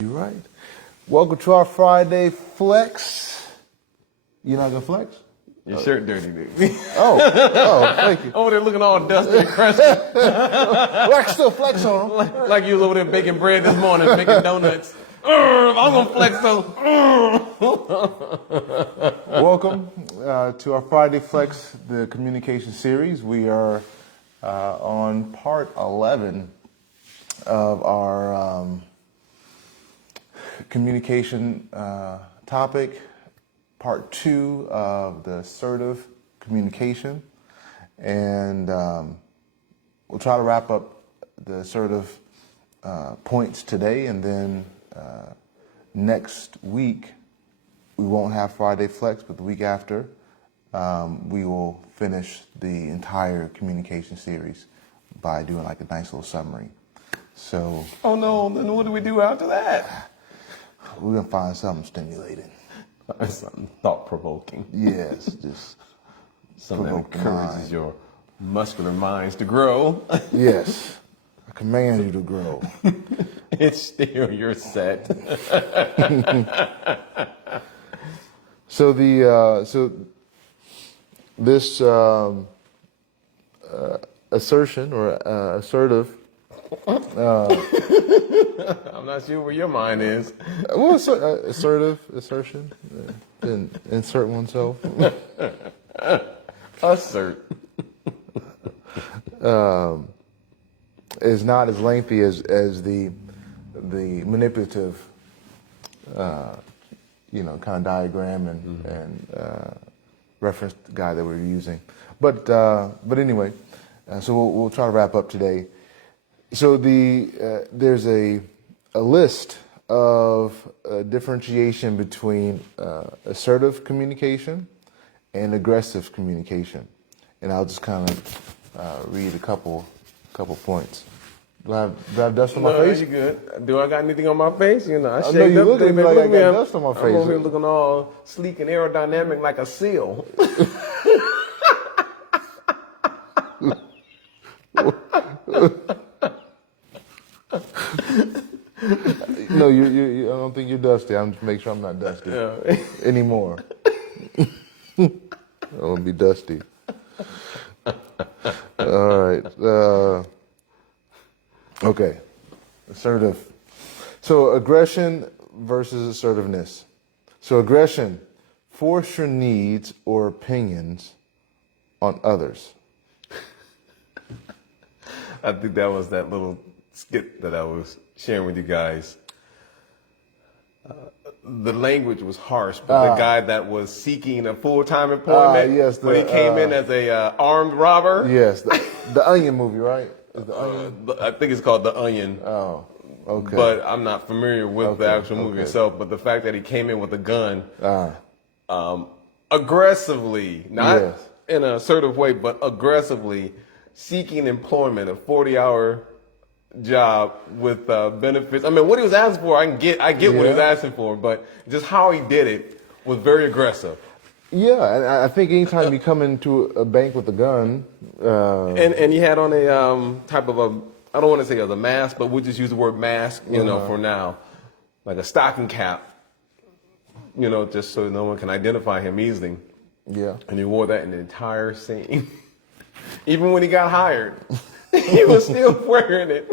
You're right. Welcome to our Friday flex. You not gonna flex? Your shirt dirty, dude. Oh, thank you. Over there looking all dusty and crusty. Well, I can still flex on them. Like you was over there baking bread this morning, making donuts. I'm gonna flex those. Welcome to our Friday flex, the communication series. We are on part 11 of our communication topic, part 2 of the assertive communication, and we'll try to wrap up the assertive points today, and then next week we won't have Friday Flex, but the week after we will finish the entire communication series by doing like a nice little summary. So, Oh no, then what do we do after that? we're gonna find something stimulating. Something thought-provoking. Yes, just Something that provoke the encourages mind. your muscular minds to grow. Yes, I command you to grow. It's still your set. So this assertion or assertive. I'm not sure where your mind is. Well, assertion. Then insert oneself. Assert. Is not as lengthy as the manipulative, kind of diagram and reference guide that we're using. But anyway, so we'll try to wrap up today. So there's a list of differentiation between assertive communication and aggressive communication, and I'll just kind of read a couple points. Do I have dust on my face? You good? Do I got anything on my face? I I shaved know you up. look at me like I got I'm- dust on my I'm face. over here looking all sleek and aerodynamic like a seal. No, you. I don't think you're dusty. I'm just make sure I'm not dusty anymore. I want to be dusty. All right. Okay. Assertive. So aggression versus assertiveness. So aggression, force your needs or opinions on others. I think that was that little skit that I was sharing with you guys. The language was harsh, but the guy that was seeking a full-time employment, yes, when he came in as a armed robber. Yes, the Onion movie, right? Is the Onion? I think it's called The Onion. Oh, okay. But I'm not familiar with the actual movie okay. itself. But the fact that he came in with a gun, aggressively, not Yes. in an assertive way, but aggressively seeking employment, a 40-hour job with benefits. I mean, what he was asking for, I get what he was asking for, but just how he did it was very aggressive. Yeah, and I think anytime you come into a bank with a gun, And he had on a type of a, I don't want to say as a mask, but we'll just use the word mask, for now, like a stocking cap, just so no one can identify him easily. yeah, And he wore that in the entire scene. Even when he got hired, he was still wearing it.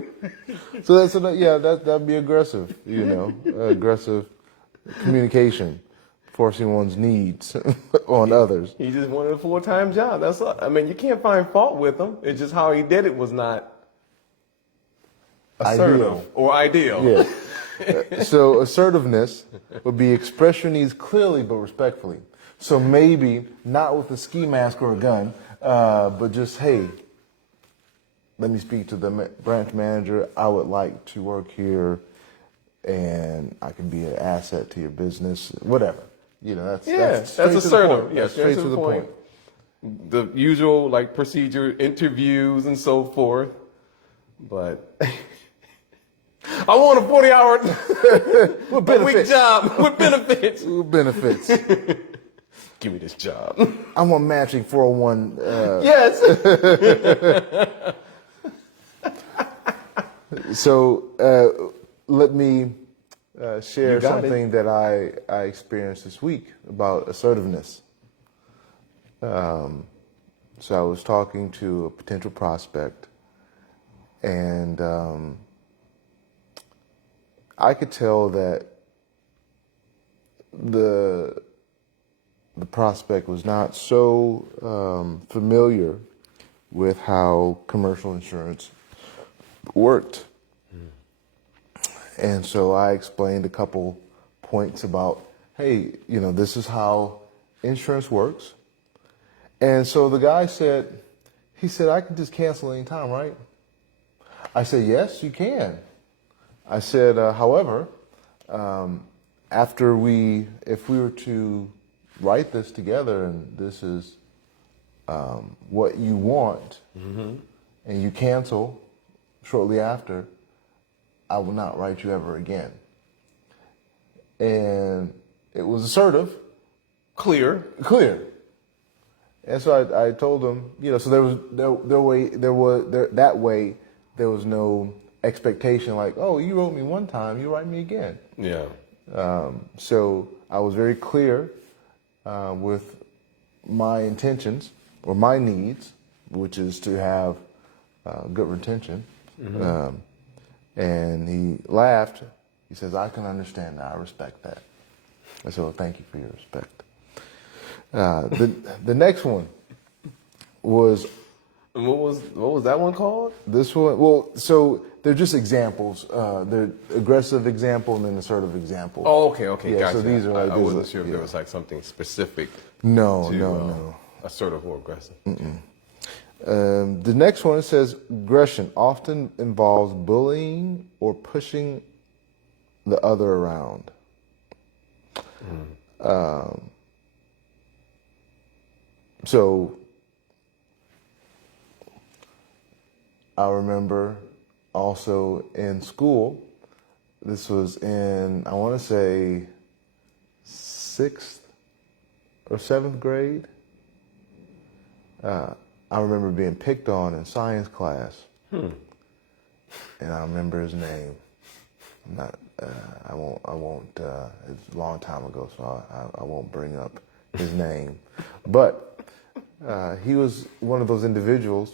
so that'd be aggressive, aggressive communication, forcing one's needs on others. He just wanted a full-time job. That's all. I mean, you can't find fault with him. It's just how he did it was not assertive or ideal. Yeah. So assertiveness would be express your needs clearly but respectfully. So maybe not with a ski mask or a gun, but just, hey, let me speak to the branch manager. I would like to work here, and I can be an asset to your business, whatever. That's assertive. Yeah, straight to the point. The usual procedure, interviews and so forth. But I want a 40-hour week job with benefits. With benefits. Give me this job. I want matching 401. Yes. So let me share You got something that I experienced this week about assertiveness. So I was talking to a potential prospect, and I could tell that the prospect was not so familiar with how commercial insurance worked. And so I explained a couple points about, hey, this is how insurance works. And so the guy said, I can just cancel anytime, right? I said, yes, you can. I said, however, if we were to write this together and this is what you want, and you cancel shortly after, I will not write you ever again. And it was assertive. Clear. And so I told him, so that way there was no expectation like, oh, you wrote me one time, you write me again. Yeah. So I was very clear with my intentions or my needs, which is to have good retention. And he laughed. He says, I can understand that. I respect that. I said, well, thank you for your respect. The next one was... And what was that one called? This one, well, so they're just examples. They're aggressive example and then assertive example. Oh, okay, Yeah, gotcha. so these are like... I wasn't sure if there was like something specific No. assertive or aggressive. The next one says, aggression often involves bullying or pushing the other around. So I remember also in school, this was in, I want to say, 6th or 7th grade. I remember being picked on in science class, and I remember his name. I won't. It's a long time ago, so I won't bring up his name. But he was one of those individuals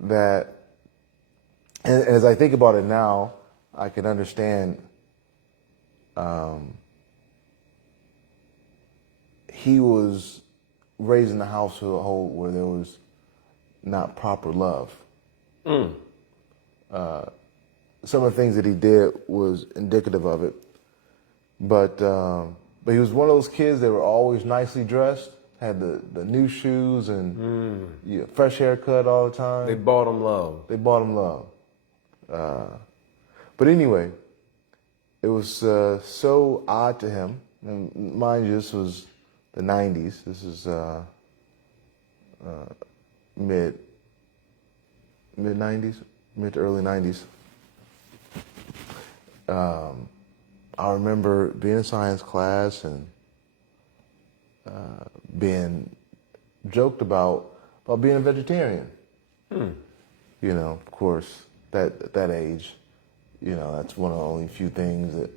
that, and as I think about it now, I can understand. He was raised in a household where there was not proper love. Some of the things that he did was indicative of it, but he was one of those kids that were always nicely dressed, had the new shoes and fresh haircut all the time. They bought him love. But anyway, it was so odd to him. And mind you, this was the 90s. This is mid 90s, mid to early 90s. I remember being in science class and being joked about being a vegetarian. Of course, that age, that's one of the only few things that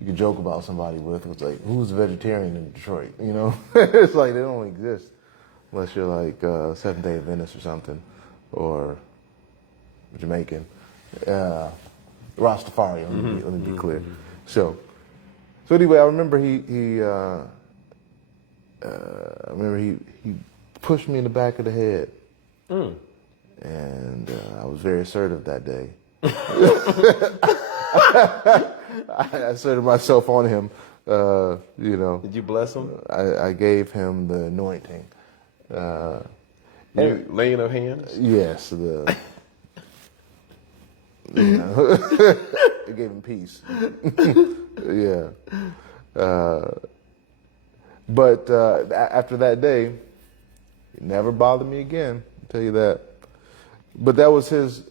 you could joke about somebody with. It's like, who's a vegetarian in Detroit? It's like they don't exist unless you're like Seventh-day Adventist or something, or Jamaican. Rastafari, let me be clear. So anyway, I remember he pushed me in the back of the head, and I was very assertive that day. I asserted myself on him. Did you bless him? I gave him the anointing. Laying of hands? Yes, it gave him peace. Yeah. But after that day, it never bothered me again, I'll tell you that. But that was his,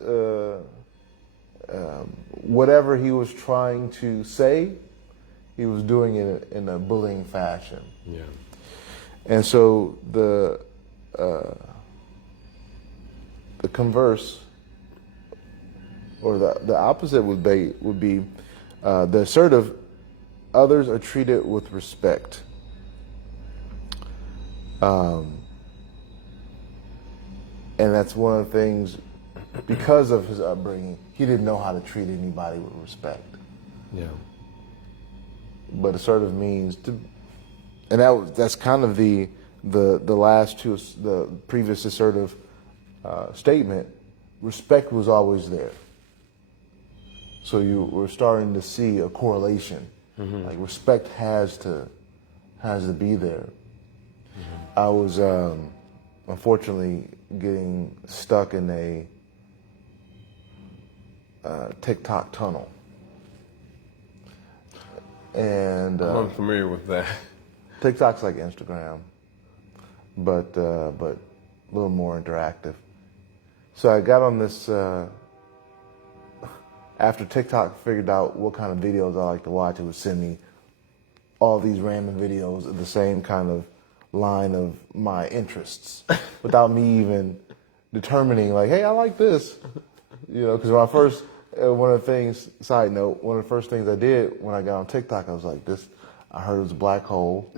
whatever he was trying to say, he was doing it in a bullying fashion. Yeah. And so the converse, or the opposite would be The assertive, others are treated with respect. And that's one of the things, because of his upbringing, he didn't know how to treat anybody with respect. Yeah. But assertive means to, and that's kind of the last two, the previous assertive statement. Respect was always there. So we're starting to see a correlation. Like respect has to be there. I was unfortunately getting stuck in a TikTok tunnel. And I'm unfamiliar with that. TikTok's like Instagram, but a little more interactive. So I got on this after TikTok figured out what kind of videos I like to watch. It would send me all these random videos of the same kind of line of my interests, without me even determining, like, hey, I like this, because when I first. One of the things, side note, one of the first things I did when I got on TikTok, I was like, I heard it was a black hole.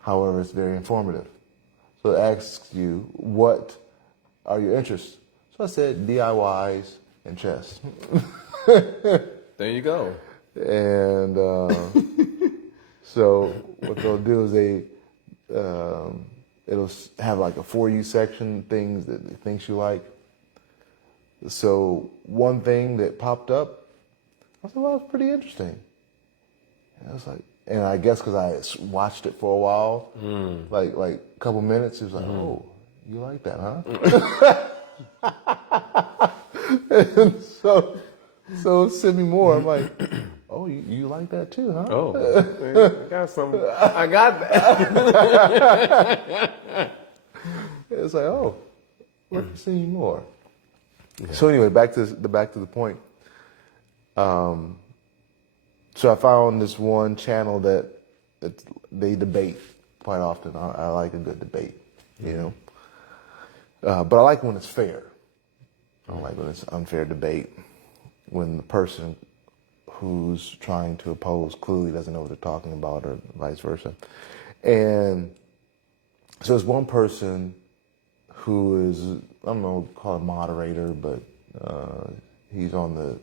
However, it's very informative. So it asks you, what are your interests? So I said DIYs and chess. There you go. And so what they'll do is it'll have like a For You section, things you like. So one thing that popped up, I said, well, it's pretty interesting. And I was like, and I guess because I watched it for a while, like a couple minutes, it was like, oh, you like that, huh? And so send me more. I'm like, oh, you like that too, huh? Oh, I got some. I got that. It's like, oh, let me see you more. Yeah. So anyway, back to the point. So I found this one channel that they debate quite often. I like a good debate, but I like when it's fair. I don't like when it's unfair debate, when the person who's trying to oppose clearly doesn't know what they're talking about, or vice versa. And so there's one person who is, I don't know, call it moderator, but he's on the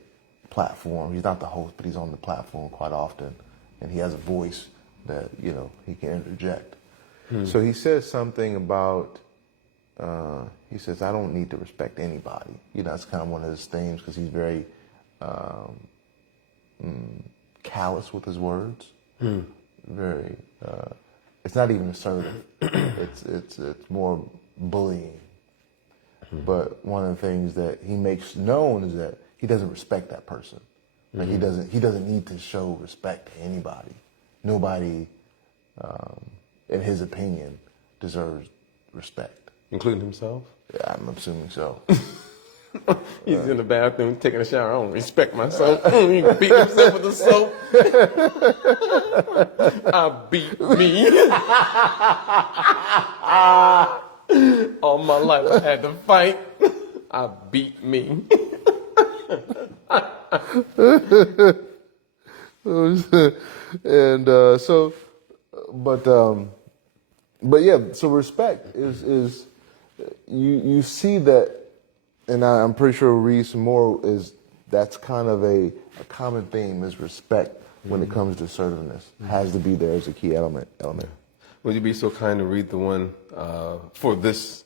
platform. He's not the host, but he's on the platform quite often, and he has a voice that he can interject. So he says something about. He says, "I don't need to respect anybody." That's kind of one of his themes, because he's very callous with his words. Very. It's not even assertive. It's more bullying. But one of the things that he makes known is that he doesn't respect that person. Like he doesn't need to show respect to anybody. Nobody, in his opinion, deserves respect. Including himself? Yeah, I'm assuming so. He's in the bathroom taking a shower. I don't respect myself. He beat himself with the soap. I beat me. All my life I had to fight. I beat me. And but yeah. So respect is you see that, and I'm pretty sure we'll read some more. That's kind of a common theme, is respect when it comes to assertiveness. Has to be there as a key element. Would you be so kind to read the one for this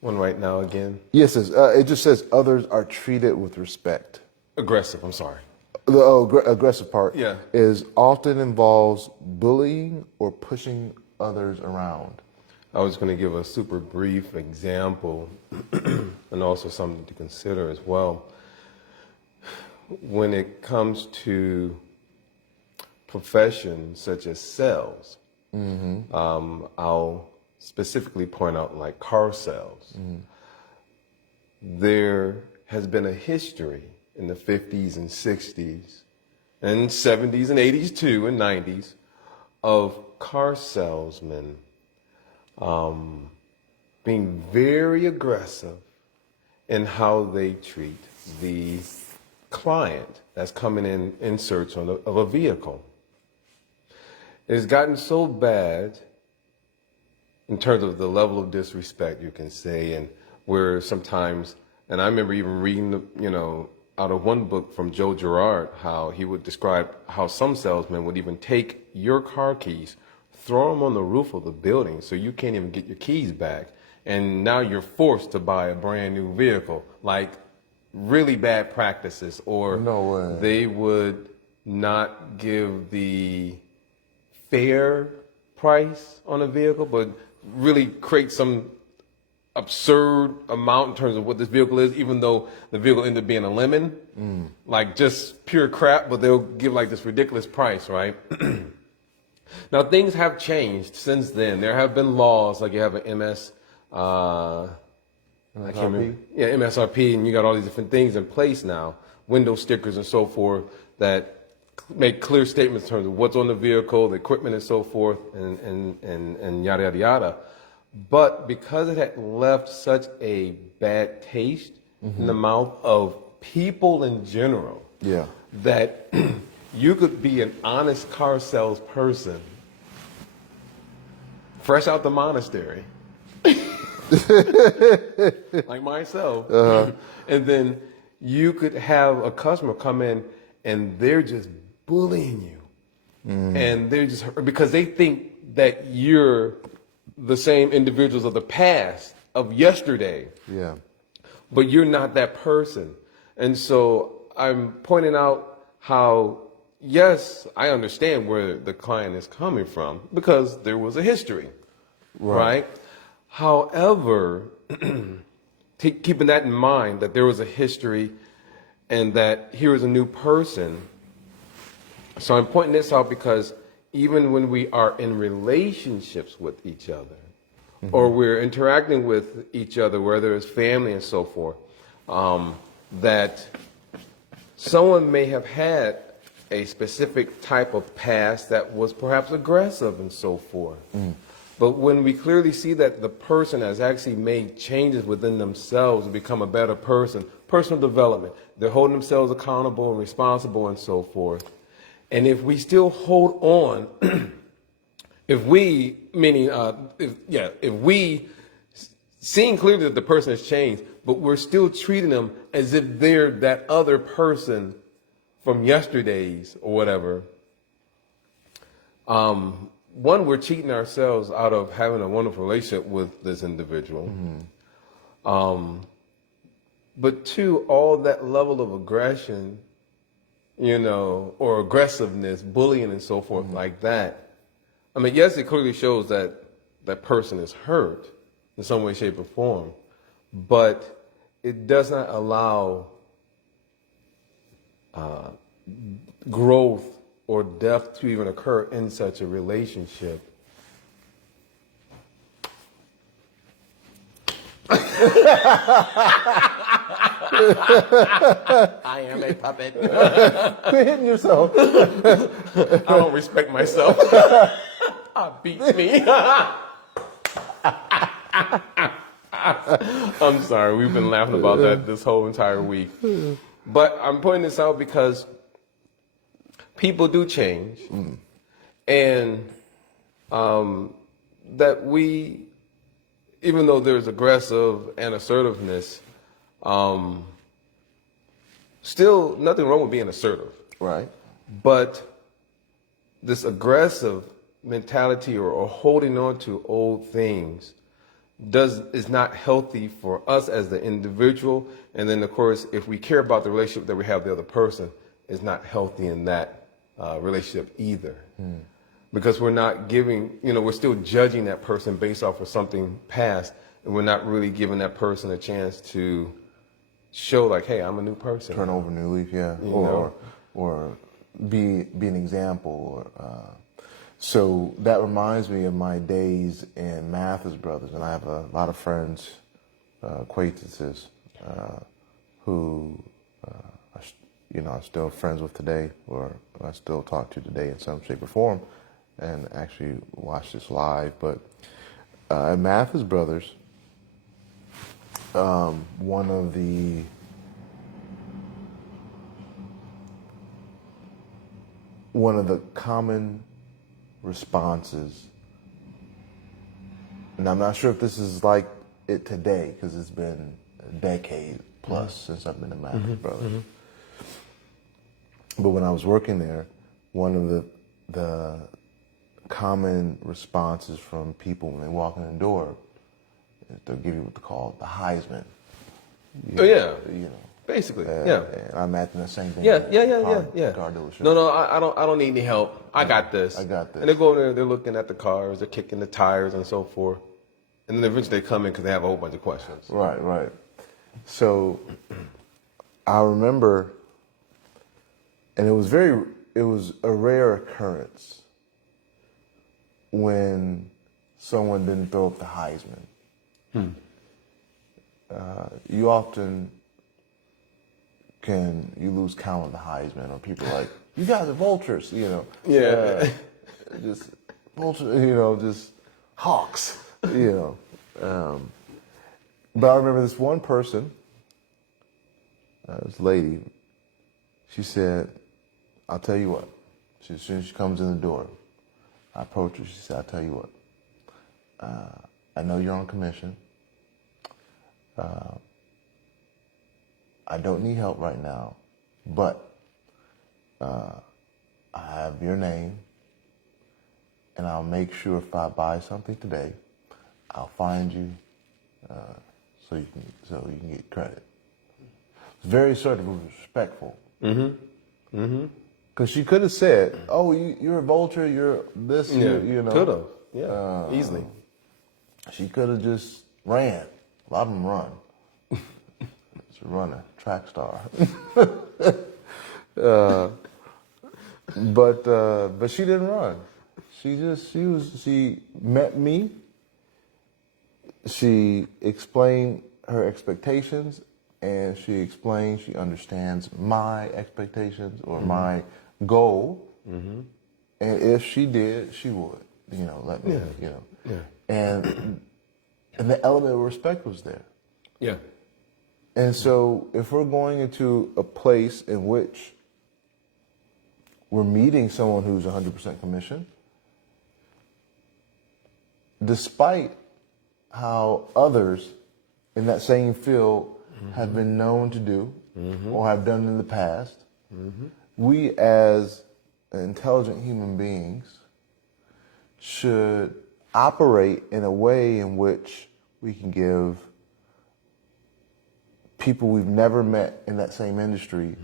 one right now again? Yes, it just says others are treated with respect. Aggressive, I'm sorry. The aggressive part Yeah. is often involves bullying or pushing others around. I was going to give a super brief example and also something to consider as well. When it comes to professions such as sales, I'll specifically point out like car sales. There has been a history in the 50s and 60s and 70s and 80s too and 90s of car salesmen being very aggressive in how they treat the client that's coming in search of a vehicle. It has gotten so bad in terms of the level of disrespect, you can say, and where sometimes, and I remember even reading, out of one book from Joe Girard, how he would describe how some salesmen would even take your car keys, throw them on the roof of the building so you can't even get your keys back. And now you're forced to buy a brand new vehicle, like really bad practices. Or no way. They would not give the fair price on a vehicle, but really create some absurd amount in terms of what this vehicle is, even though the vehicle ended up being a lemon, like just pure crap, but they'll give like this ridiculous price, right? Now, things have changed since then. There have been laws, like you have an I can't remember. Yeah, MSRP, and you got all these different things in place now, window stickers and so forth, that make clear statements in terms of what's on the vehicle, the equipment and so forth, and yada, yada, yada. But because it had left such a bad taste in the mouth of people in general, that you could be an honest car salesperson, fresh out the monastery, like myself, and then you could have a customer come in and they're just bullying you, and they're just, because they think that you're the same individuals of the past, of yesterday, but you're not that person. And so I'm pointing out how, yes, I understand where the client is coming from because there was a history, right? However, keeping that in mind, that there was a history and that here is a new person. So I'm pointing this out because even when we are in relationships with each other, or we're interacting with each other, whether it's family and so forth, that someone may have had a specific type of past that was perhaps aggressive and so forth. But when we clearly see that the person has actually made changes within themselves to become a better person, personal development, they're holding themselves accountable and responsible and so forth. And if we still hold on, if we seeing clearly that the person has changed, but we're still treating them as if they're that other person from yesterday's or whatever, one, we're cheating ourselves out of having a wonderful relationship with this individual. But two, all that level of aggression, or aggressiveness, bullying and so forth like that. I mean, yes, it clearly shows that that person is hurt in some way, shape, or form, but it does not allow growth or depth to even occur in such a relationship. I am a puppet. Quit hitting yourself. I don't respect myself. Beats me. I'm sorry. We've been laughing about that this whole entire week. But I'm pointing this out because people do change. And that we, even though there's aggressive and assertiveness, still nothing wrong with being assertive. Right. But this aggressive mentality or holding on to old things is not healthy for us as the individual. And then, of course, if we care about the relationship that we have with the other person, is not healthy in that relationship either. Because we're not giving, we're still judging that person based off of something past, and we're not really giving that person a chance to show, like, hey, I'm a new person. Turn over a new leaf, yeah. Or be an example. So that reminds me of my days in Mathis Brothers, and I have a lot of friends, acquaintances, who I'm still friends with today, or I still talk to today in some shape or form, and actually watch this live. But at Mathis Brothers, one of the one of the common responses, and I'm not sure if this is like it today because it's been a decade plus since I've been a Mathis Brothers. But when I was working there, one of the common responses from people when they walk in the door is they'll give you what they call the Heisman. Oh yeah, You know. basically, yeah. And I imagine the same thing. Yeah. Car dealership. No, I don't need any help. I got this. I got this. And they go over there, they're looking at the cars, they're kicking the tires and so forth. And then eventually they come in because they have a whole bunch of questions. Right. So I remember, and it was a rare occurrence when someone didn't throw up the Heisman. You often you lose count of the Heisman, or people are like, you guys are vultures, you know. Yeah. Just vultures, you know, just hawks, you know. But I remember this one person, this lady, she said, I'll tell you what. As soon as she comes in the door, I approached her, she said, I'll tell you what. I know you're on commission. I don't need help right now, but I have your name, and I'll make sure if I buy something today, I'll find you so you can get credit. It's very assertive and respectful. Because she could have said, "Oh, you're a vulture. You're this. Yeah, you know." could have. Yeah, easily. She could have just ran. A lot of them run. She's a runner, track star. But she didn't run. She met me. She explained her expectations, and she understands my expectations or my goal. And if she did, she would, you know, let me, you know. Yeah. And the element of respect was there. Yeah. And so if we're going into a place in which we're meeting someone who's 100% commission, despite how others in that same field have been known to do or have done in the past, we as intelligent human beings should operate in a way in which we can give people we've never met in that same industry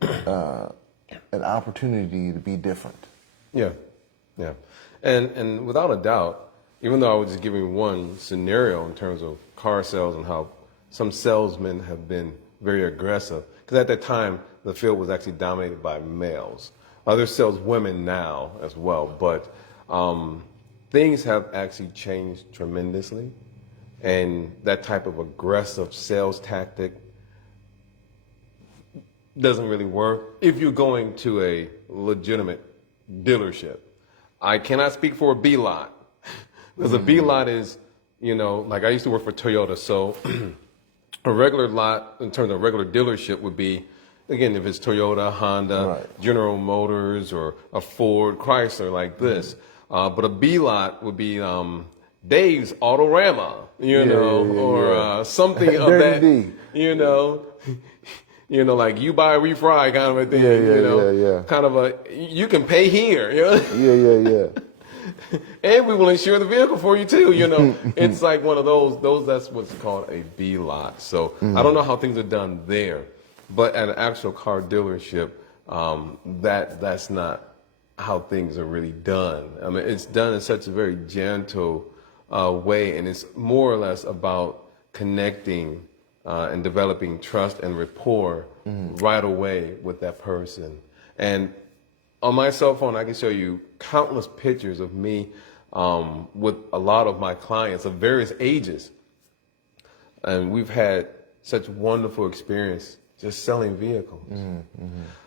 an opportunity to be different. Yeah. And without a doubt, even though I was just giving one scenario in terms of car sales and how some salesmen have been very aggressive, because at that time the field was actually dominated by males. Other saleswomen now as well, but things have actually changed tremendously, and that type of aggressive sales tactic doesn't really work if you're going to a legitimate dealership. I cannot speak for a B lot, because a B lot is, you know, like I used to work for Toyota, so a regular lot in terms of a regular dealership would be, again, if it's Toyota, Honda, General Motors, or a Ford, Chrysler like this. But a B lot would be Dave's Autorama, you know, or something of that, you know. You know, like you buy, we fry kind of a thing, you know, kind of a, you can pay here, you know. And we will insure the vehicle for you too, you know. It's like one of those, that's what's called a B lot. So I don't know how things are done there, but at an actual car dealership, that's not how things are really done. I mean, it's done in such a very gentle way, and it's more or less about connecting and developing trust and rapport right away with that person. And on my cell phone, I can show you countless pictures of me with a lot of my clients of various ages. And we've had such wonderful experience just selling vehicles.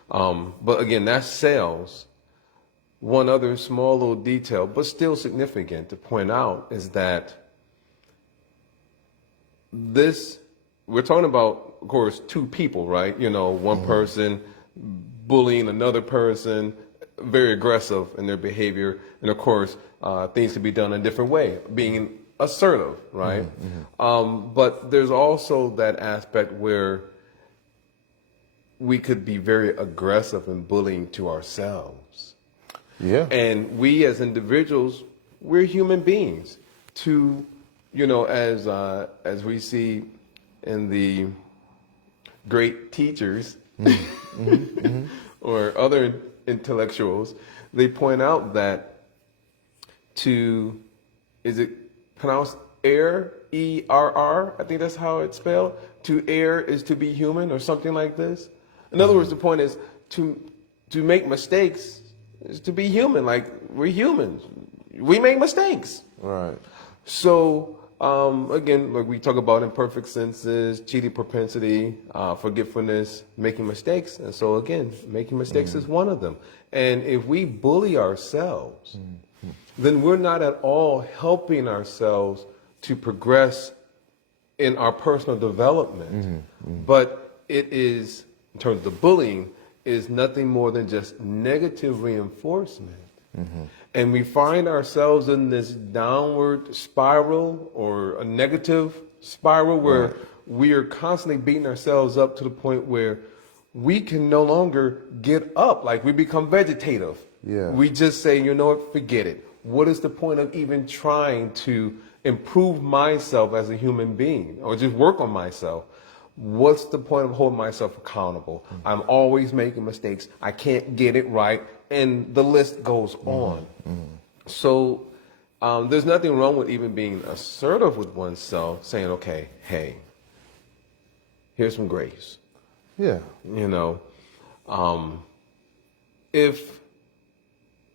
But again, that's sales. One other small little detail, but still significant to point out, is that we're talking about, of course, two people, right? You know, one person bullying another person. very aggressive in their behavior, and of course, things to be done a different way, being assertive, right? But there's also that aspect where we could be very aggressive and bullying to ourselves. Yeah. And we as individuals, we're human beings. To, as we see in the great teachers or other intellectuals, they point out that is it pronounced err, E-R-R? I think that's how it's spelled. To err is to be human, or something like this. In other words, the point is to make mistakes is to be human. Like, we're humans. We make mistakes. Right. So, again, like we talk about imperfect senses, cheating propensity, forgetfulness, making mistakes. And so, again, making mistakes is one of them. And if we bully ourselves, then we're not at all helping ourselves to progress in our personal development. But it is, in terms of the bullying, is nothing more than just negative reinforcement. And we find ourselves in this downward spiral, or a negative spiral, where we are constantly beating ourselves up to the point where we can no longer get up. Like, we become vegetative. Yeah. We just say, you know what, forget it. What is the point of even trying to improve myself as a human being, or just work on myself? What's the point of holding myself accountable? I'm always making mistakes. I can't get it right. And the list goes on. So there's nothing wrong with even being assertive with oneself, saying, okay, hey, here's some grace. Yeah. If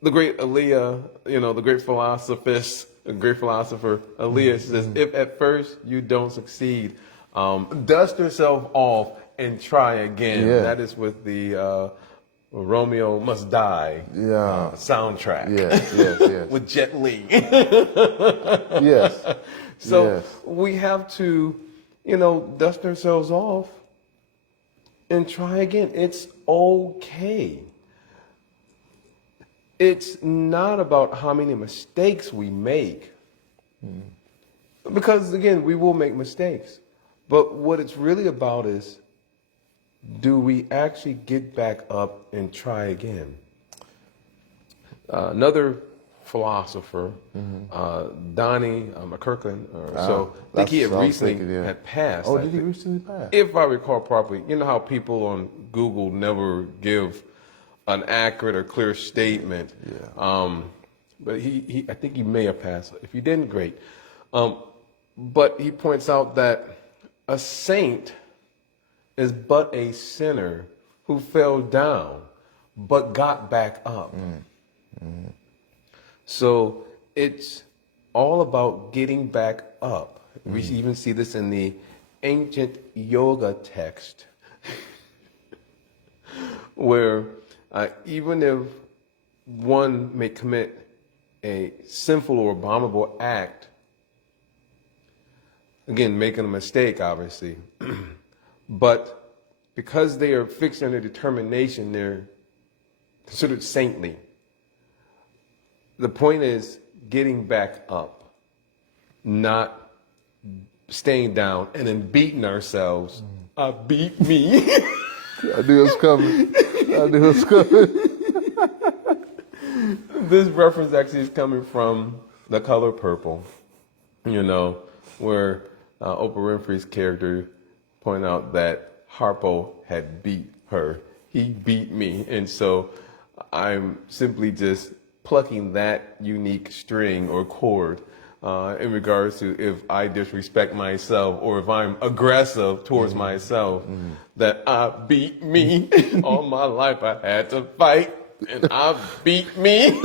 the great Aaliyah, the great philosopher Aaliyah says, if at first you don't succeed, dust yourself off and try again. Yeah. That is with the Romeo Must Die soundtrack. Yes. With Jet Li. Yes. So we have to, dust ourselves off and try again. It's okay. It's not about how many mistakes we make. Because, again, we will make mistakes. But what it's really about is, do we actually get back up and try again? Another philosopher, Donnie McKirkland, I think he had recently had passed. Oh, did he recently pass? If I recall properly. You know how people on Google never give an accurate or clear statement. But I think he may have passed. If he didn't, great. But he points out that a saint is but a sinner who fell down but got back up. So it's all about getting back up. We even see this in the ancient yoga text, where even if one may commit a sinful or abominable act, again, making a mistake, obviously, but because they are fixed in their determination, they're considered saintly. The point is getting back up, not staying down and then beating ourselves. Beat me. I knew it was coming. This reference actually is coming from The Color Purple, where Oprah Winfrey's character pointed out that Harpo had beat her. He beat me. And so I'm simply just plucking that unique string or chord in regards to if I disrespect myself or if I'm aggressive towards myself, that I beat me. All my life I had to fight, and I beat me.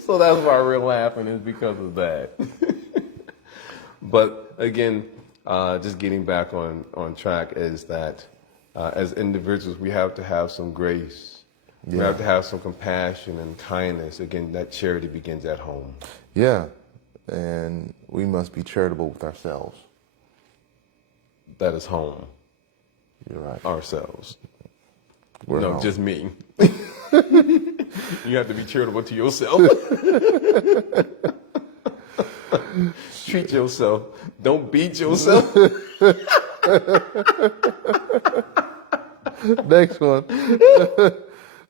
So that's why we're laughing, is because of that. But again, just getting back on track is that as individuals, we have to have some grace. We have to have some compassion and kindness. Again, that charity begins at home. Yeah, and we must be charitable with ourselves. That is home. You're right. Ourselves. We're home. Just me. You have to be charitable to yourself. Treat yourself. Don't beat yourself. Next one.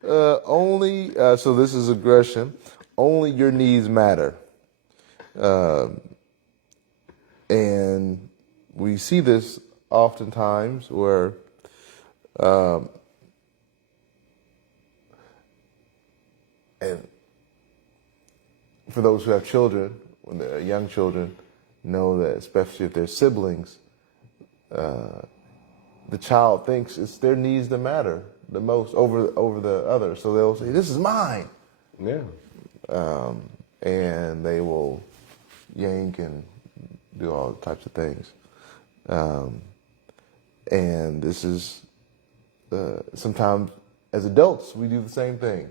So this is aggression. Only your needs matter. And we see this oftentimes where and for those who have children, when they're young children, know that especially if they're siblings, the child thinks it's their needs that matter the most over the other. So they'll say, "This is mine." Yeah. And they will yank and do all types of things. And this is sometimes as adults we do the same thing.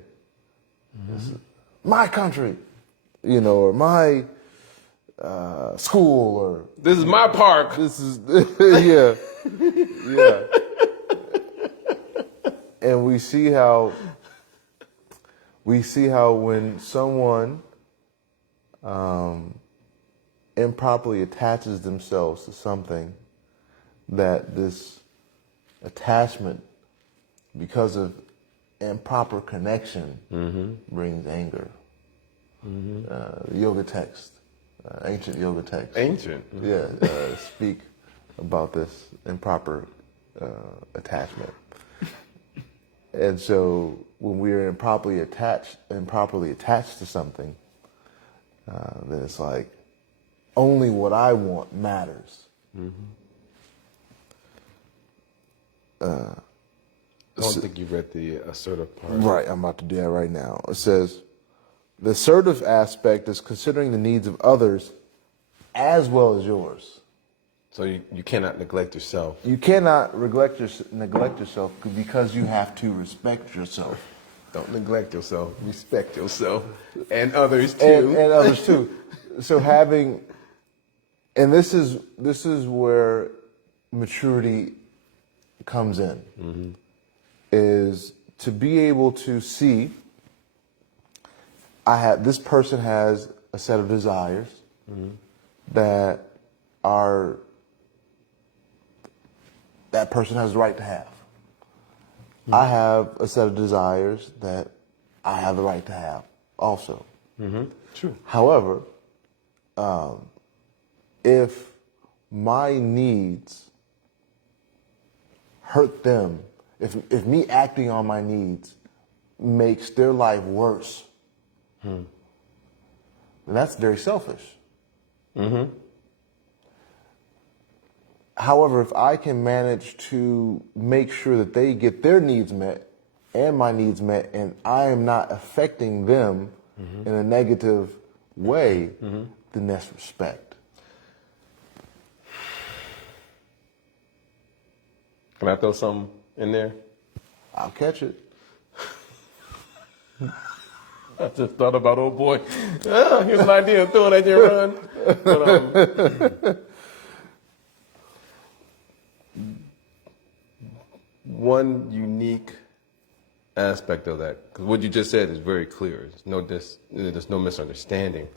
This is my country, or my school, or This is my park. this is yeah, yeah. And we see how when someone improperly attaches themselves to something, that this attachment, because of improper connection, brings anger. Yoga text, ancient yoga text. Ancient. Yeah, speak about this improper attachment. And so when we are improperly attached to something, then it's like only what I want matters. I don't think you read the assertive part. Right, I'm about to do that right now. It says, the assertive aspect is considering the needs of others as well as yours. So you cannot neglect yourself. You cannot neglect yourself because you have to respect yourself. Don't neglect yourself. Respect yourself. And others too. And others too. So and this is where maturity comes in, is to be able to see, this person has a set of desires that person has the right to have. I have a set of desires that I have the right to have also. True. However, if my needs hurt them, if me acting on my needs makes their life worse, then that's very selfish. However, if I can manage to make sure that they get their needs met and my needs met, and I am not affecting them in a negative way, then that's respect. Can I throw something in there? I'll catch it. I just thought about old boy. Here's an idea of throwing at your run. But, one unique aspect of that, because what you just said is very clear. There's no misunderstanding.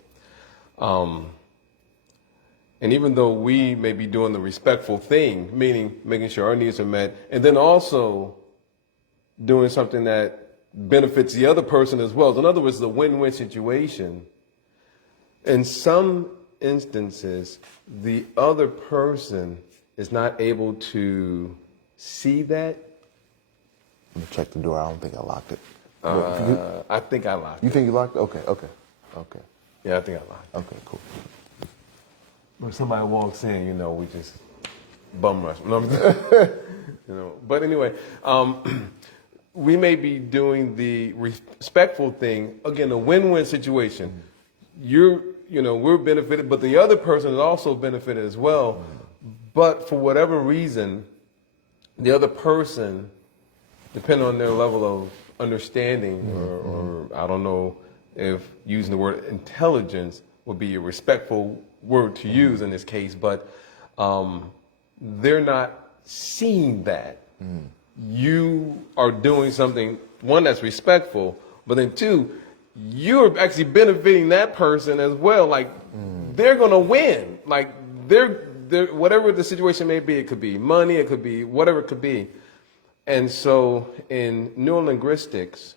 And even though we may be doing the respectful thing, meaning making sure our needs are met, and then also doing something that benefits the other person as well. So in other words, the win-win situation. In some instances, the other person is not able to see that. Let me check the door. I don't think I locked it. I think I locked it. You think you locked it? Okay. Yeah, I think I locked it. Okay, cool. When somebody walks in, we just bum rush. No, I'm just- But anyway, we may be doing the respectful thing. Again, a win-win situation. We're benefited, but the other person is also benefited as well. But for whatever reason, the other person, depending on their level of understanding, or I don't know if using the word intelligence would be a respectful word to use in this case, but they're not seeing that. You are doing something one, that's respectful, but then two, you're actually benefiting that person as well. Like they're gonna win. Like they're whatever the situation may be. It could be money. It could be whatever it could be. And so in neurolinguistics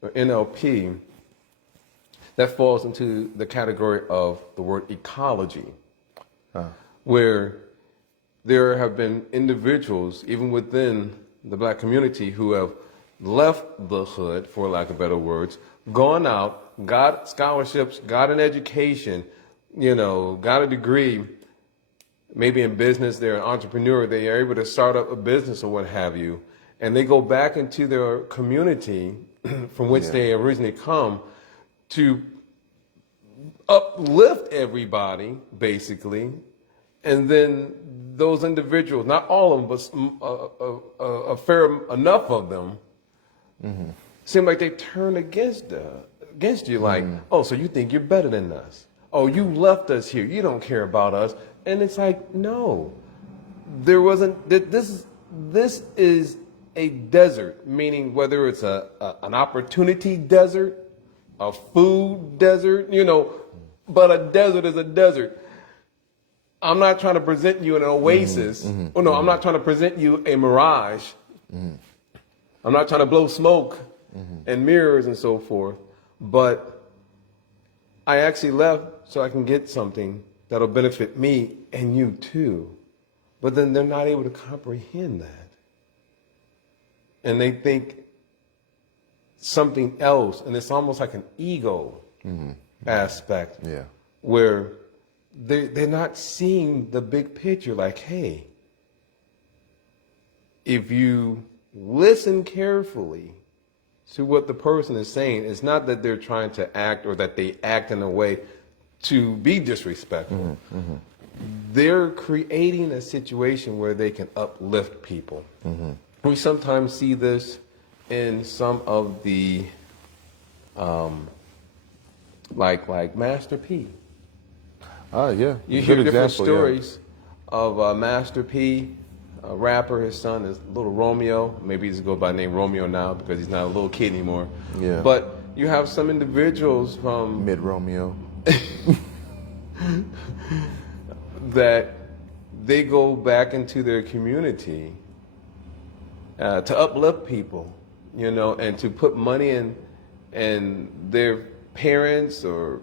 or NLP, that falls into the category of the word ecology, where there have been individuals, even within the black community, who have left the hood, for lack of better words, gone out, got scholarships, got an education, got a degree, maybe in business, they're an entrepreneur, they are able to start up a business or what have you, and they go back into their community from which they originally come to uplift everybody, basically, and then those individuals, not all of them, but a fair enough of them, seem like they turn against you, like, oh, so you think you're better than us? Oh, you left us here. You don't care about us. And it's like, no, there wasn't. This is a desert, meaning whether it's an opportunity desert, a food desert, but a desert is a desert. I'm not trying to present you an oasis. I'm not trying to present you a mirage. I'm not trying to blow smoke and mirrors and so forth. But I actually left so I can get something that'll benefit me and you too. But then they're not able to comprehend that. And they think something else, and it's almost like an ego aspect, where they're not seeing the big picture. Like, hey, if you listen carefully to what the person is saying, it's not that they're trying to act or that they act in a way to be disrespectful. They're creating a situation where they can uplift people. We sometimes see this in some of the, like Master P. Yeah. You hear different stories of Master P, a rapper. His son is Little Romeo. Maybe he's go by the name Romeo now because he's not a little kid anymore. Yeah. But you have some individuals from Mid Romeo that they go back into their community to uplift people, and to put money in their parents or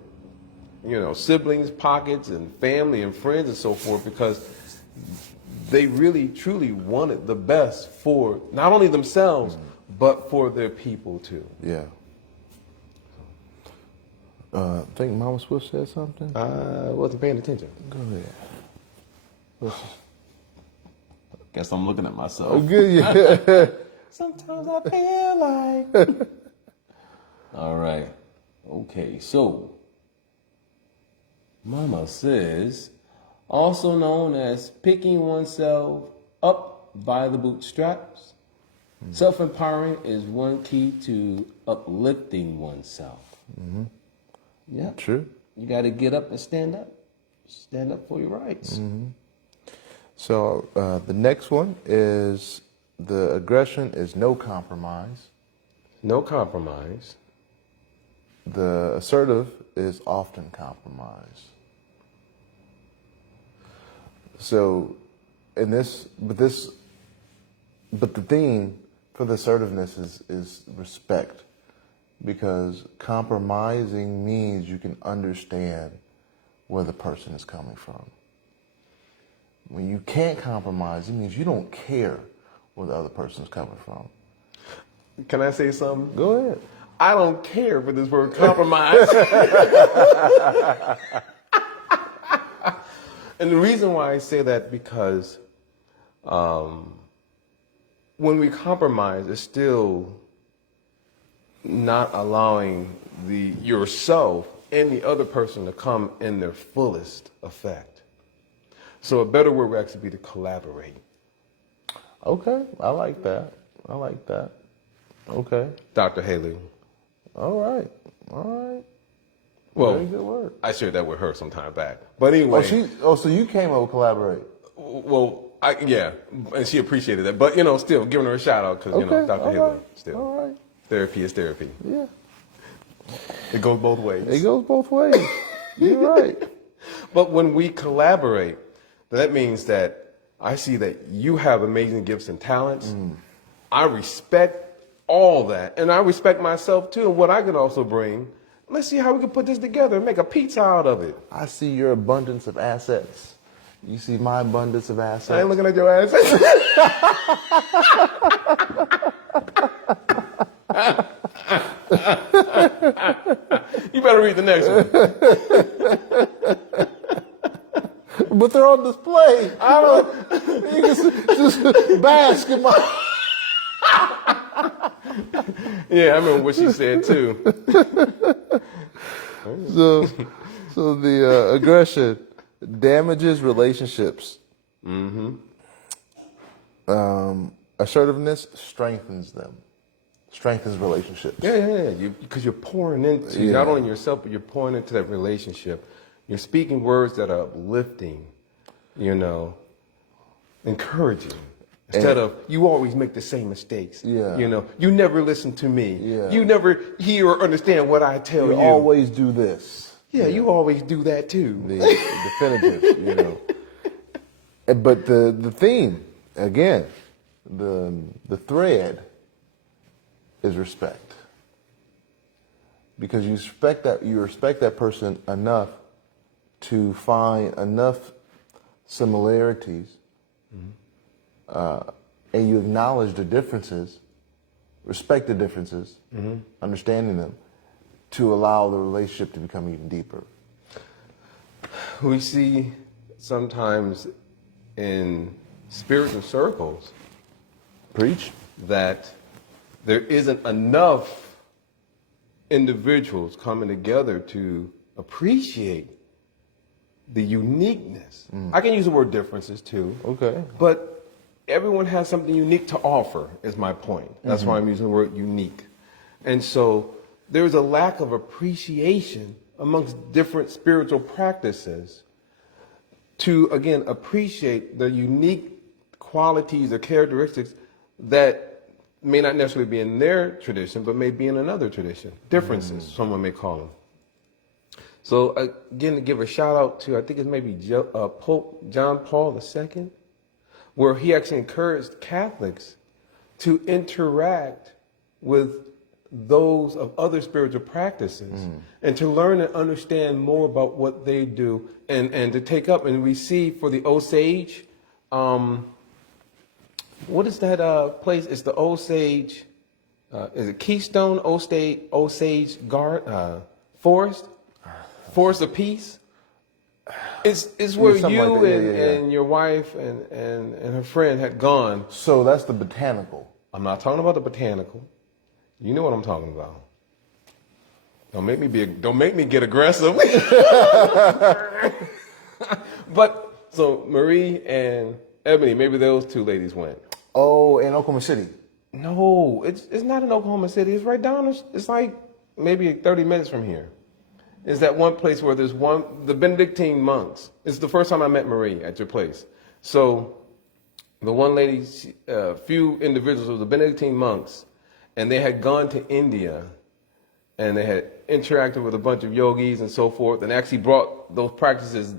siblings' pockets and family and friends and so forth, because they really truly wanted the best for not only themselves but for their people too. Yeah. I think Mama Swift said something. I wasn't paying attention. Go ahead. Guess I'm looking at myself. Oh, good. Yeah. Sometimes I feel like. All right. Okay, so Mama says, also known as picking oneself up by the bootstraps, self-empowering is one key to uplifting oneself. Yeah. True. You got to get up and stand up. Stand up for your rights. So the next one is the aggression is no compromise. No compromise. The assertive is often compromise. So in this, but the theme for the assertiveness is respect, because compromising means you can understand where the person is coming from. When you can't compromise, it means you don't care where the other person is coming from. Can I say something? Go ahead. I don't care for this word compromise. And the reason why I say that, because when we compromise, it's still not allowing yourself and the other person to come in their fullest effect. So a better word would actually be to collaborate. Okay, I like that. Okay. Dr. Haley. All right. Well, very good word. I shared that with her some time back. But anyway. So you came up with collaborate. Well, yeah, and she appreciated that. But, still giving her a shout out because, Dr. Haley, still. All right. Therapy is therapy. Yeah. It goes both ways. It goes both ways. You're right. But when we collaborate, that means that I see that you have amazing gifts and talents. I respect all that. And I respect myself too. And what I could also bring. Let's see how we can put this together and make a pizza out of it. I see your abundance of assets. You see my abundance of assets. I ain't looking at your assets. You better read the next one. But they're on display. I don't. You can just bask in my. Yeah, I remember what she said too. So the aggression damages relationships. Assertiveness strengthens them. Strengthens relationships. Yeah. Because you're pouring into not only yourself, but you're pouring into that relationship. You're speaking words that are uplifting, encouraging. Instead of, you always make the same mistakes. Yeah. You never listen to me. Yeah. You never hear or understand what I tell you. You always do this. Yeah, you always do that too. The definitive, But the theme, again, the thread is respect. Because you respect that person enough to find enough similarities, and you acknowledge the differences, respect the differences, understanding them, to allow the relationship to become even deeper. We see sometimes in spiritual circles Preach. that there isn't enough individuals coming together to appreciate the uniqueness. I can use the word differences too. Okay. But everyone has something unique to offer, is my point. That's why I'm using the word unique. And so there's a lack of appreciation amongst different spiritual practices to, again, appreciate the unique qualities or characteristics that may not necessarily be in their tradition, but may be in another tradition. Differences, someone may call them. So again, to give a shout out to, I think it's maybe Pope John Paul II, where he actually encouraged Catholics to interact with those of other spiritual practices and to learn and understand more about what they do and to take up and receive for the Osage. What is that place? It's the Osage, is it Keystone Osage Forest? Forest of Peace? It's where you like and your wife and her friend had gone. So that's the botanical. I'm not talking about the botanical. You know what I'm talking about. Don't make me get aggressive. But so Marie and Ebony, maybe those two ladies went. Oh, in Oklahoma City. No, it's not in Oklahoma City. It's right down. It's like maybe 30 minutes from here. Is that one place where there's the Benedictine monks. It's the first time I met Marie at your place. So the one lady, few individuals were the Benedictine monks, and they had gone to India, and they had interacted with a bunch of yogis and so forth, and actually brought those practices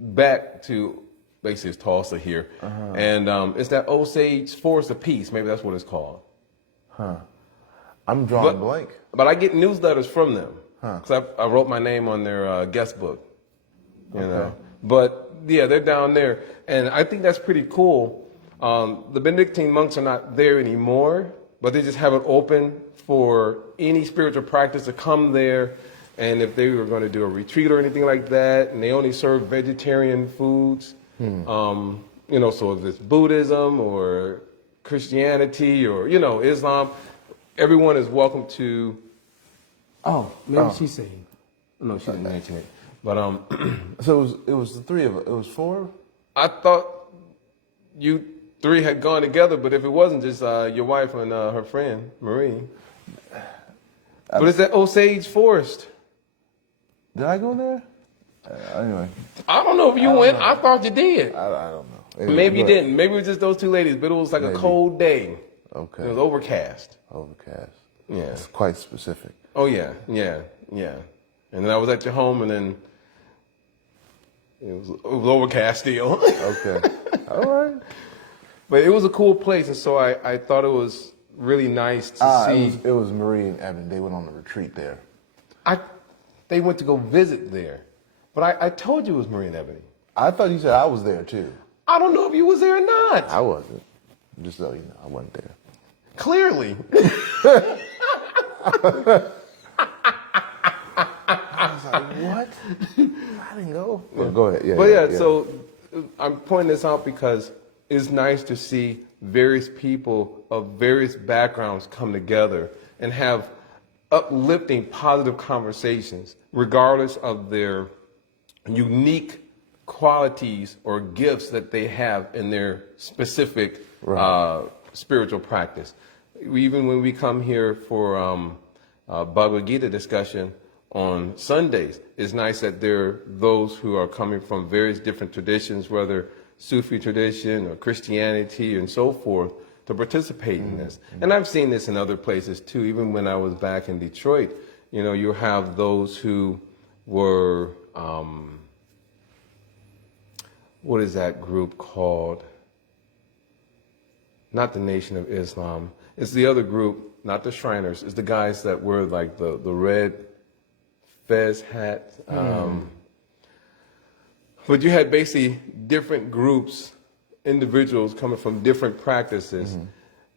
back to basically it's Tulsa here. And it's that Osage Forest of Peace. Maybe that's what it's called. I'm drawing blank. But I get newsletters from them. Because I wrote my name on their guest book, you know. But yeah, they're down there, and I think that's pretty cool. The Benedictine monks are not there anymore, but they just have it open for any spiritual practice to come there. And if they were going to do a retreat or anything like that, and they only serve vegetarian foods, so if it's Buddhism or Christianity or Islam, everyone is welcome to. Oh, maybe she's saying. No, she didn't mention it. But So it was the three of us. It was four. I thought you three had gone together, but if it wasn't just your wife and her friend Marie, but it's that Osage Forest. Did I go there? Anyway, I don't know if you went. I thought you did. I don't know. Anyway, Maybe you didn't. Maybe it was just those two ladies. But it was like a cold day. Okay. It was overcast. Overcast. Yeah. It's quite specific. Oh yeah, yeah, yeah. And then I was at your home, and then it was overcast still. Okay. All right. But it was a cool place, and so I thought it was really nice to see. It was Marie and Evan. They went on a retreat there. They went to go visit there, but I told you it was Marie and Ebony. I thought you said I was there too. I don't know if you was there or not. I wasn't. Just so you know, I wasn't there. Clearly. I was like, what? I didn't go. Well, go ahead. Yeah. But yeah, so I'm pointing this out because it's nice to see various people of various backgrounds come together and have uplifting, positive conversations, regardless of their unique qualities or gifts that they have in their specific spiritual practice. Even when we come here for Bhagavad Gita discussion on Sundays, it's nice that there are those who are coming from various different traditions, whether Sufi tradition or Christianity and so forth, to participate in this. And I've seen this in other places too. Even when I was back in Detroit, you know, you have those who were, what is that group called? Not the Nation of Islam. It's the other group, not the Shriners. It's the guys that wear like the red fez hat. But you had basically different groups, individuals coming from different practices.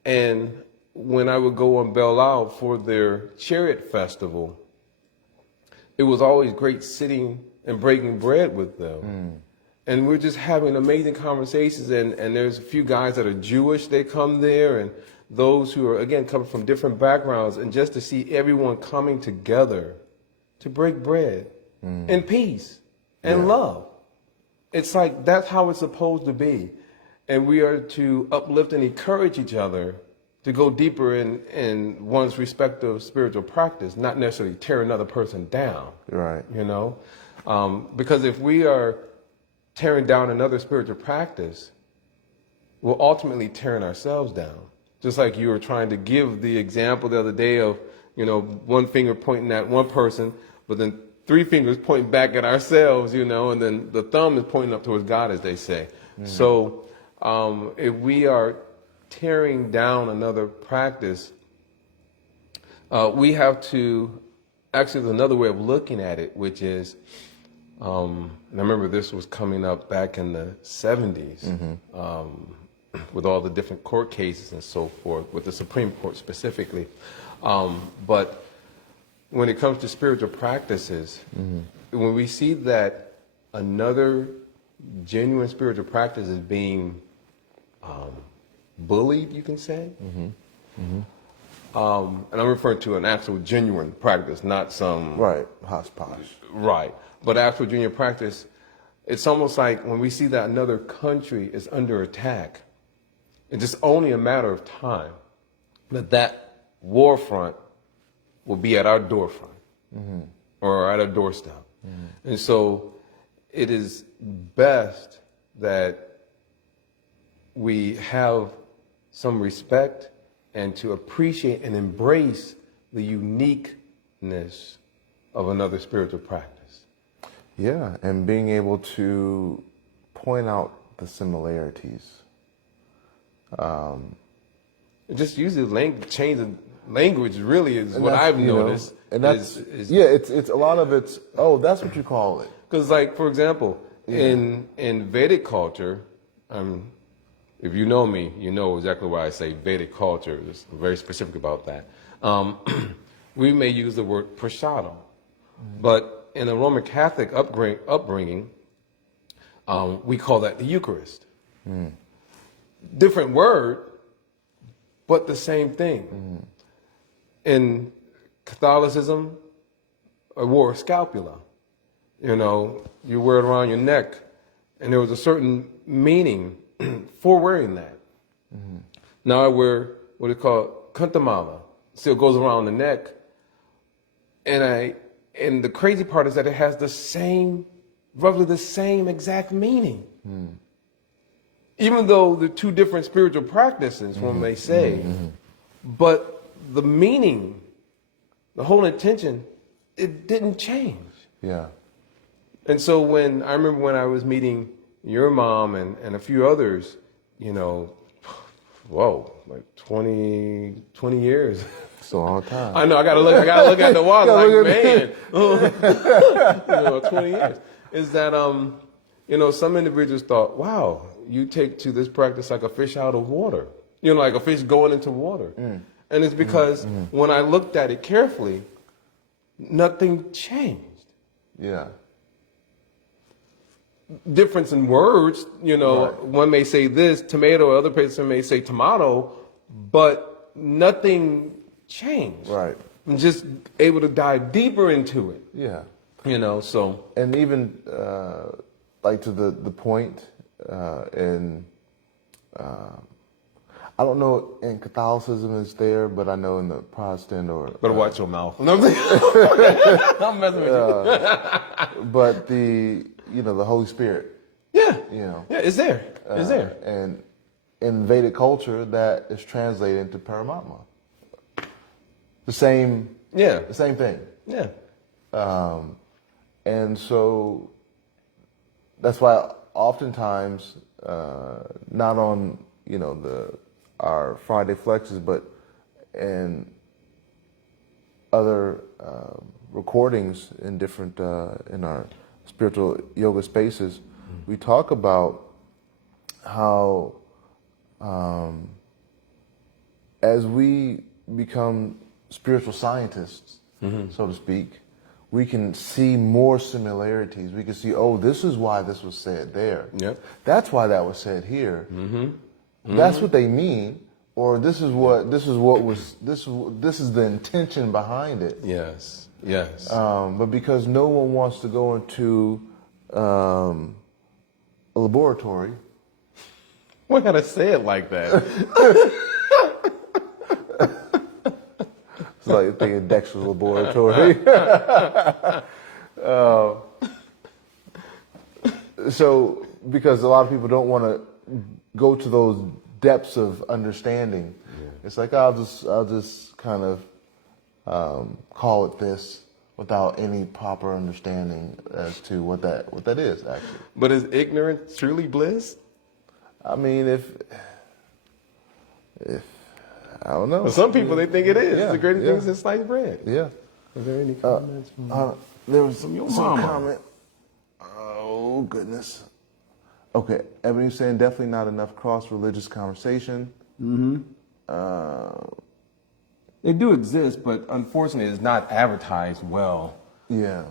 And when I would go on Belle Isle for their chariot festival, it was always great sitting and breaking bread with them. And we're just having amazing conversations. And there's a few guys that are Jewish, they come there, and those who are, again, coming from different backgrounds. And just to see everyone coming together to break bread in peace and love. It's like that's how it's supposed to be. And we are to uplift and encourage each other to go deeper in one's respective spiritual practice, not necessarily tear another person down. Right. You know? Because if we are tearing down another spiritual practice, we're ultimately tearing ourselves down. Just like you were trying to give the example the other day of, you know, one finger pointing at one person, but then 3 fingers pointing back at ourselves, you know, and then the thumb is pointing up towards God, as they say. So if we are tearing down another practice, we have to, actually there's another way of looking at it, which is, and I remember this was coming up back in the 70s with all the different court cases and so forth, with the Supreme Court specifically. But when it comes to spiritual practices, when we see that another genuine spiritual practice is being bullied, you can say, and I'm referring to an actual genuine practice, not some... Right, hodgepodge. Right, but actual genuine practice, it's almost like when we see that another country is under attack, it's just only a matter of time that war front will be at our door front or at our doorstep. And so it is best that we have some respect and to appreciate and embrace the uniqueness of another spiritual practice. Yeah, and being able to point out the similarities. Just use the change of language really is what I've noticed. And that's it's a lot of it's, oh, that's what you call it. Because, like, for example, in Vedic culture, if you know me, you know exactly why I say Vedic culture. I'm very specific about that. We may use the word prasadam, but in a Roman Catholic upbringing, we call that the Eucharist. Different word, but the same thing. In Catholicism, I wore a scapula. You know, you wear it around your neck, and there was a certain meaning for wearing that. Now I wear what is called kantamala. Still goes around the neck, and the crazy part is that it has roughly the same exact meaning. Even though they're two different spiritual practices, one may say, but the meaning, the whole intention, it didn't change. Yeah. And so I remember when I was meeting your mom and a few others, like 20 years. It's a long time. I know, I gotta look at the watch like, man, 20 years. Is that, some individuals thought, wow, you take to this practice like a fish out of water, like a fish going into water. And it's because when I looked at it carefully, nothing changed. Yeah. Difference in words, Right. One may say this, tomato, other person may say tomato, but nothing changed. Right. I'm just able to dive deeper into it. Yeah. So. And even like to the point in I don't know in Catholicism it's there, but I know in the Protestant or Better watch your mouth. I'm messing with you. But the Holy Spirit. Yeah. Yeah, it's there. It's there. And in Vedic culture, that is translated into Paramatma. The same thing. Yeah. And so that's why oftentimes, not on our Friday flexes, but in other recordings in different in our spiritual yoga spaces, we talk about how as we become spiritual scientists, so to speak, we can see more similarities. We can see, oh, this is why this was said there. Yep. That's why that was said here. That's what they mean, or this is the intention behind it. Yes. But because no one wants to go into a laboratory. Why gotta say it like that? It's like thinking Dexter's laboratory. So, because a lot of people don't want to go to those depths of understanding, it's like I'll just kind of call it this without any proper understanding as to what that is actually. But is ignorance truly bliss? I mean, if I don't know. For some people, they think it is. Yeah, It's the greatest yeah. thing since sliced bread. Yeah. Are there any comments? There was some mama. comment. Oh goodness. Okay, Ebony's saying definitely not enough cross-religious conversation. They do exist, but unfortunately, it's not advertised well. Yeah.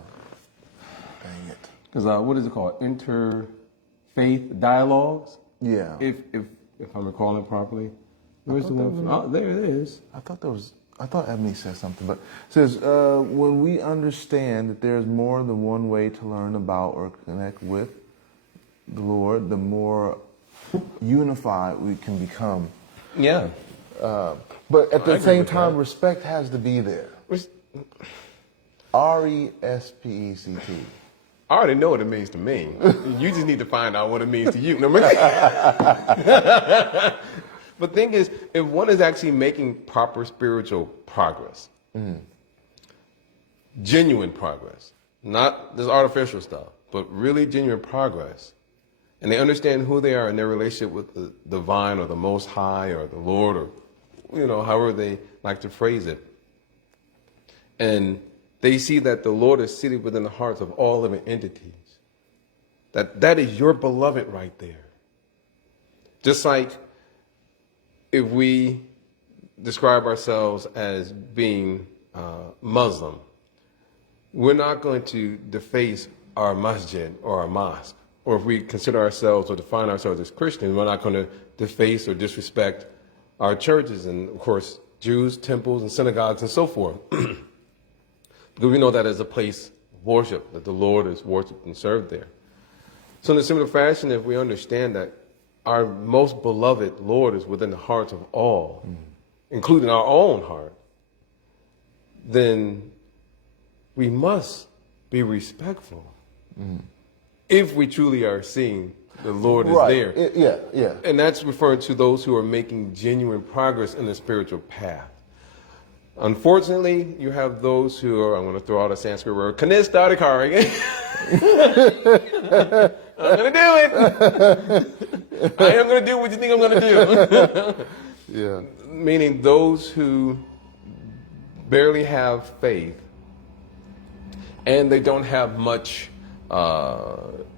Dang it. Because what is it called? Interfaith dialogues. Yeah. If I'm recalling properly. Where's the one? Oh, there it is. I thought Ebony said something, but it says when we understand that there's more than one way to learn about or connect with the Lord, the more unified we can become. Yeah. But at the agree same with time, that. respect has to be there. RESPECT. I already know what it means to me. You just need to find out what it means to you. But thing is, if one is actually making proper spiritual progress, genuine progress, not this artificial stuff, but really genuine progress, and they understand who they are in their relationship with the divine or the Most High or the Lord or, however they like to phrase it, and they see that the Lord is seated within the hearts of all living entities, that is your beloved right there. Just like if we describe ourselves as being Muslim, we're not going to deface our masjid or our mosque. Or if we consider ourselves or define ourselves as Christians, we're not going to deface or disrespect our churches and, of course, Jews, temples, and synagogues, and so forth. Because we know that as a place of worship, that the Lord is worshipped and served there. So in a similar fashion, if we understand that our most beloved Lord is within the hearts of all, including our own heart, then we must be respectful if we truly are seeing the Lord is there. Yeah. And that's referring to those who are making genuine progress in the spiritual path. Unfortunately, you have those who are, I'm going to throw out a Sanskrit word, kanistadikari. I'm going to do it. I am going to do what you think I'm going to do. Yeah. Meaning those who barely have faith and they don't have much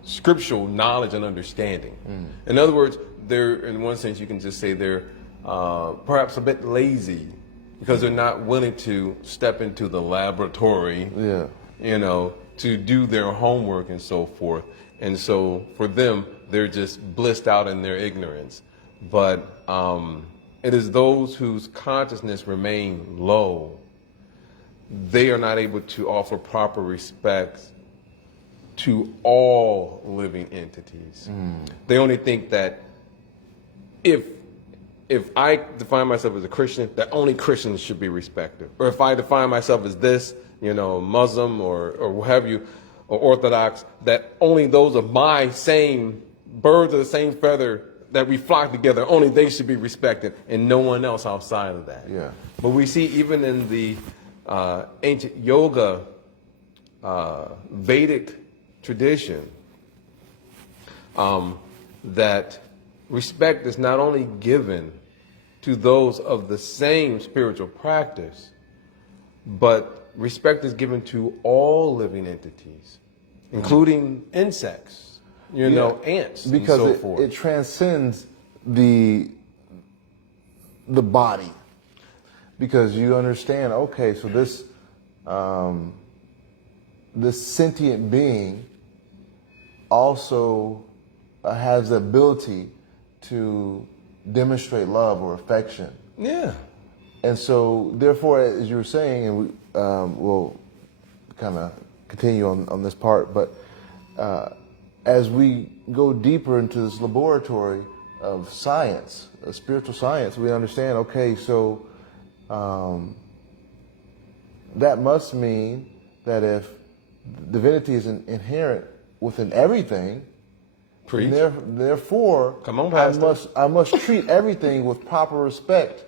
scriptural knowledge and understanding. In other words, they're, in one sense, you can just say they're perhaps a bit lazy because they're not willing to step into the laboratory, you know, to do their homework and so forth. And so for them, they're just blissed out in their ignorance. But it is those whose consciousness remain low. They are not able to offer proper respect to all living entities. They only think that if I define myself as a Christian, that only Christians should be respected. Or if I define myself as this, you know, Muslim or what have you, or Orthodox, that only those of my same birds of the same feather that we flock together, only they should be respected and no one else outside of that. Yeah. But we see even in the ancient yoga, Vedic tradition, that respect is not only given to those of the same spiritual practice, but respect is given to all living entities, including insects, you know, ants, because and so forth. It transcends the body, because you understand, okay, so this this sentient being also has the ability to demonstrate love or affection. Yeah. And so, therefore, as you were saying, and we, we'll kind of continue on this part, but as we go deeper into this laboratory of science, spiritual science, we understand, okay, so that must mean that if divinity is inherent within everything, Preach. Therefore, Come on, Pastor. I must treat everything with proper respect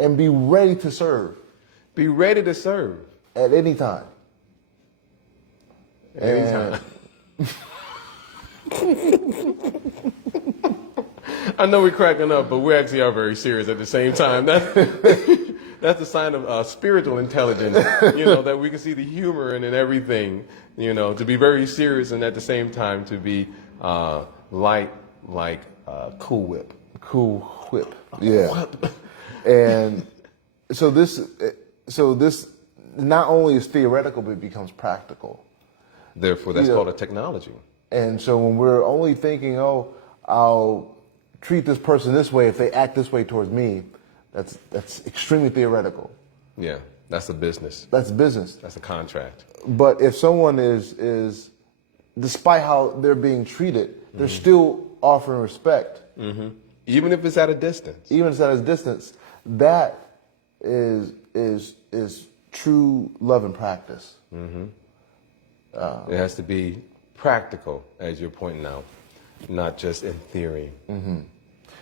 and be ready to serve. Be ready to serve. At any time. Anytime. I know we're cracking up, but we actually are very serious at the same time. That's a sign of spiritual intelligence, you know, that we can see the humor in everything, you know, to be very serious and at the same time to be light like Cool Whip. Cool Whip. Yeah. And so this not only is theoretical, but it becomes practical. Therefore, that's called a technology. And so when we're only thinking, oh, I'll treat this person this way if they act this way towards me, that's extremely theoretical. Yeah, that's a business. That's business. That's a contract. But if someone is despite how they're being treated, they're still offering respect. Mm-hmm. Even if it's at a distance. Even if it's at a distance, that is true love and practice. Mm-hmm. It has to be practical, as you're pointing out, not just in theory. Mm-hmm.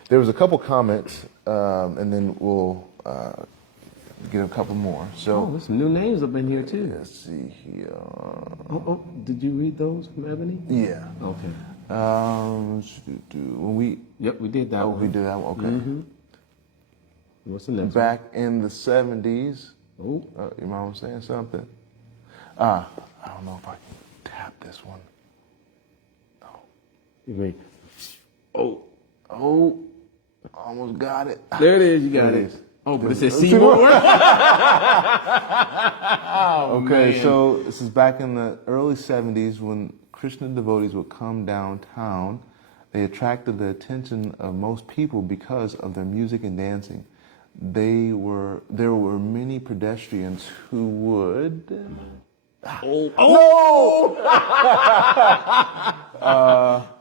There was a couple comments, and then we'll get a couple more. So, there's some new names up in here too. let's see here. Did you read those from Ebony? Yeah. Okay. When we We did that one. we did that one. Okay. Mm-hmm. What's the next Back in the 70s. one? Your mom was saying something. I don't know if I can tap this one. You mean? Oh, almost got it. There it is. You got There it. it is. Oh, but it says see more. Okay, man. so this is back in the early 70s when Krishna devotees would come downtown. They attracted the attention of most people because of their music and dancing. There were many pedestrians who would...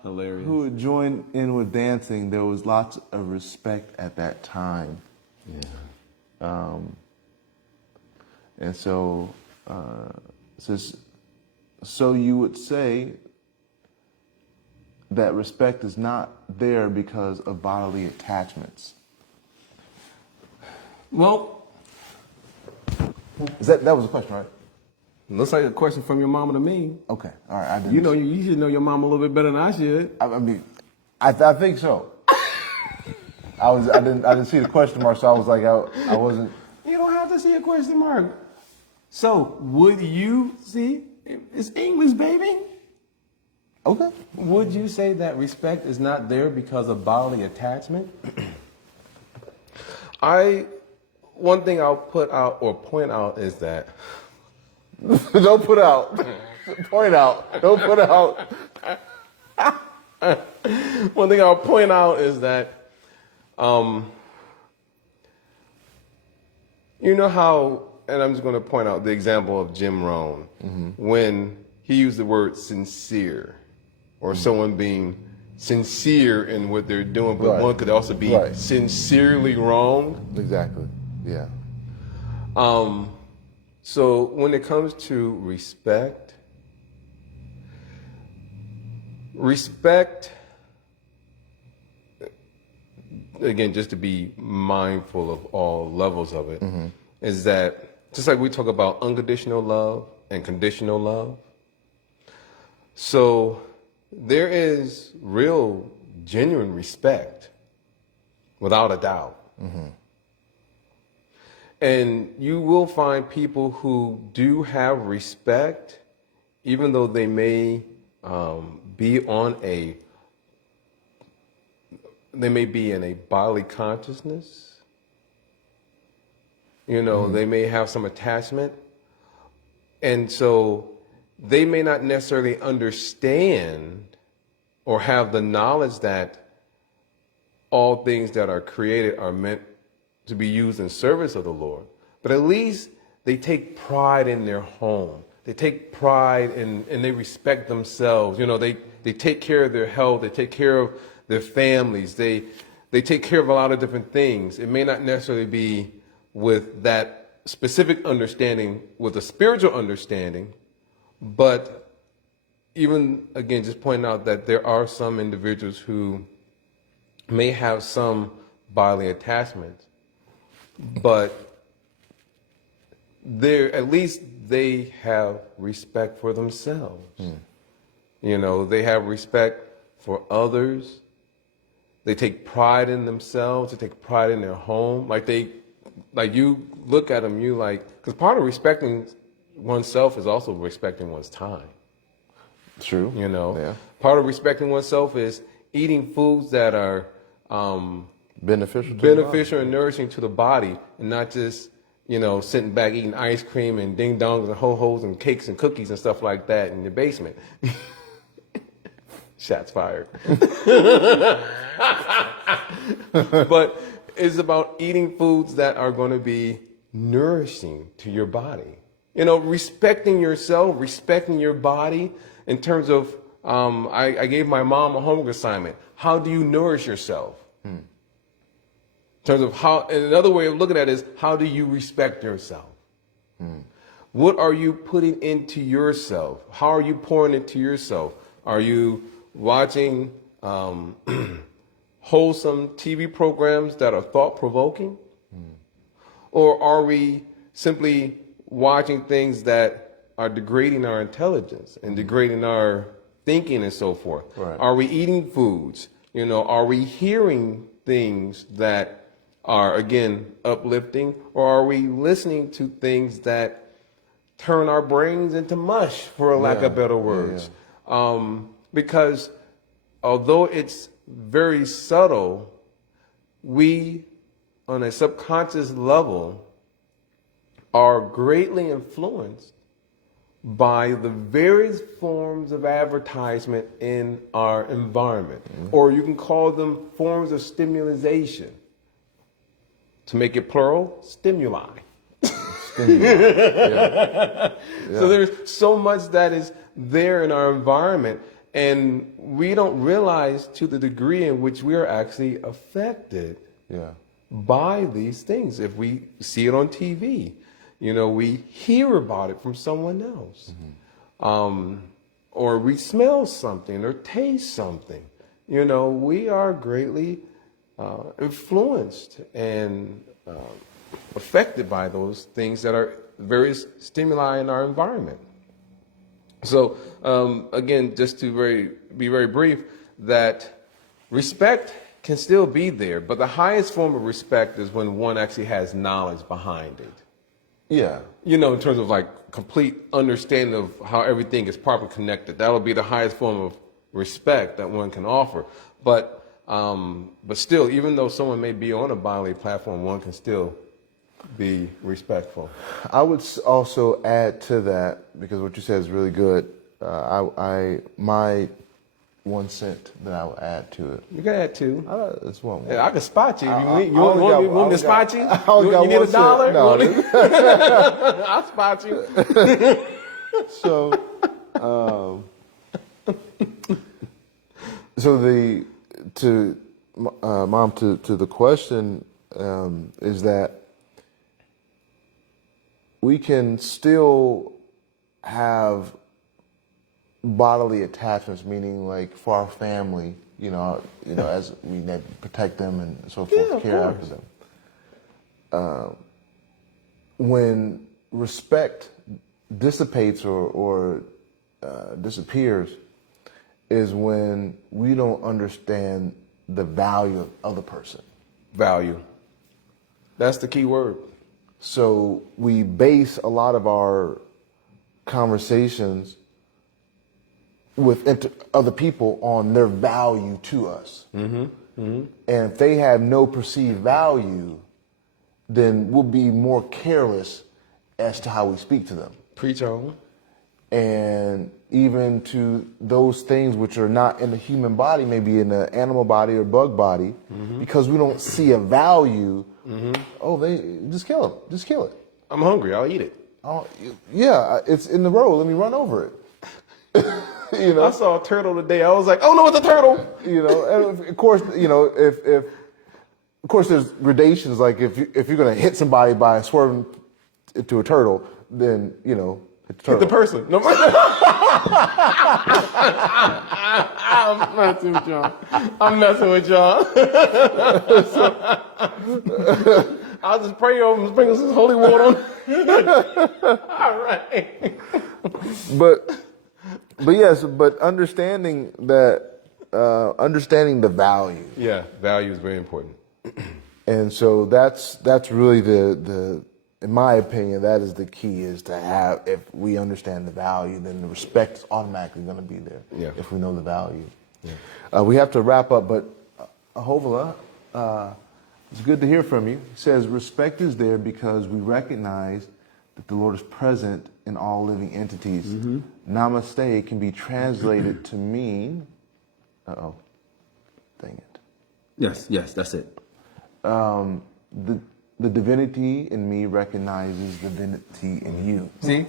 Hilarious. who would join in with dancing. There was lots of respect at that time. Yeah. And so, so you would say that respect is not there because of bodily attachments. Well, That was a question, right? Looks like a question from your mama to me. Okay, all right. I didn't. You know, you should know your mama a little bit better than I should. I mean, I think so. I didn't see the question mark, so I was like, I wasn't. You don't have to see a question mark. So, would you see? It's English, baby. Okay. Would you say that respect is not there because of bodily attachment? One thing I'll put out or point out is that Don't put out. Point out. Don't put out. one thing I'll point out is that you know how, and I'm just going to point out the example of Jim Rohn when he used the word sincere, or someone being sincere in what they're doing, but Right. one could also be Right. sincerely wrong. Exactly. Yeah. So when it comes to respect, again, just to be mindful of all levels of it, is that just like we talk about unconditional love and conditional love, so there is real, genuine respect, without a doubt. And you will find people who do have respect, even though they may be in a bodily consciousness. You know, they may have some attachment. And so they may not necessarily understand or have the knowledge that all things that are created are meant to be used in service of the Lord. But at least they take pride in their home. They take pride and they respect themselves. You know, they take care of their health. They take care of their families. They take care of a lot of different things. It may not necessarily be with that specific understanding, with a spiritual understanding, but even, again, just pointing out that there are some individuals who may have some bodily attachments, but at least they have respect for themselves. You know, they have respect for others. They take pride in themselves. They take pride in their home. Like you look at them, because part of respecting oneself is also respecting one's time. True. You know, Yeah. part of respecting oneself is eating foods that are Beneficial and nourishing to the body, and not just, you know, sitting back eating ice cream and ding dongs and ho hos and cakes and cookies and stuff like that in your basement. Shots fired. But it's about eating foods that are going to be nourishing to your body. You know, respecting yourself, respecting your body in terms of, I gave my mom a homework assignment. How do you nourish yourself? In terms of how, and another way of looking at it is, how do you respect yourself? What are you putting into yourself? How are you pouring into yourself? Are you watching wholesome TV programs that are thought-provoking? Or are we simply watching things that are degrading our intelligence and degrading our thinking and so forth? Right. Are we eating foods? You know, are we hearing things that are, again, uplifting? Or are we listening to things that turn our brains into mush, for lack of better words? Because although it's very subtle, we, on a subconscious level, are greatly influenced by the various forms of advertisement in our environment. Or you can call them forms of stimulation. To make it plural, stimuli. So there's so much that is there in our environment, and we don't realize to the degree in which we are actually affected by these things. If we see it on TV, you know, we hear about it from someone else, or we smell something or taste something. You know, we are greatly influenced and affected by those things that are various stimuli in our environment. So again, just to be very brief, that respect can still be there, but the highest form of respect is when one actually has knowledge behind it. Yeah. You know, in terms of like complete understanding of how everything is properly connected. That'll be the highest form of respect that one can offer. But still, even though someone may be on a bodily platform, one can still be respectful. I would also add to that, because what you said is really good. My 1 cent that I would add to it. You can add two. It's one. Yeah, I can spot you. You I want me to spot you? You need $1? No. I'll spot you. So, Mom, to the question is that we can still have bodily attachments, meaning like for our family, you know, as we protect them and so forth, Yeah, care after them. When respect dissipates or disappears, is when we don't understand the value of the other person. Value. That's the key word. So we base a lot of our conversations with other people on their value to us. Mm-hmm. Mm-hmm. And if they have no perceived value, then we'll be more careless as to how we speak to them. Preach on. And even to those things which are not in the human body, maybe in the animal body or bug body, because we don't see a value. Oh, they just kill it. Just kill it. I'm hungry. I'll eat it. Oh, yeah, it's in the road. Let me run over it. You know, I saw a turtle today. I was like, oh no, it's a turtle. You know, and of course, you know, if of course there's gradations. Like if you're gonna hit somebody by swerving into a turtle, then you know hit the turtle. Hit the person. No. I'm messing with y'all. I'll just pray over and sprinkle some holy water on. All right. But yes, but understanding that, understanding the value. Yeah, value is very important. And so that's really the in my opinion, that is the key, is to have, if we understand the value, then the respect is automatically going to be there. Yeah. If we know the value. Yeah. We have to wrap up, but Ahovala, it's good to hear from you. He says, respect is there because we recognize that the Lord is present in all living entities. Namaste can be translated to mean, dang it. Yes, that's it. The divinity in me recognizes the divinity in you. See?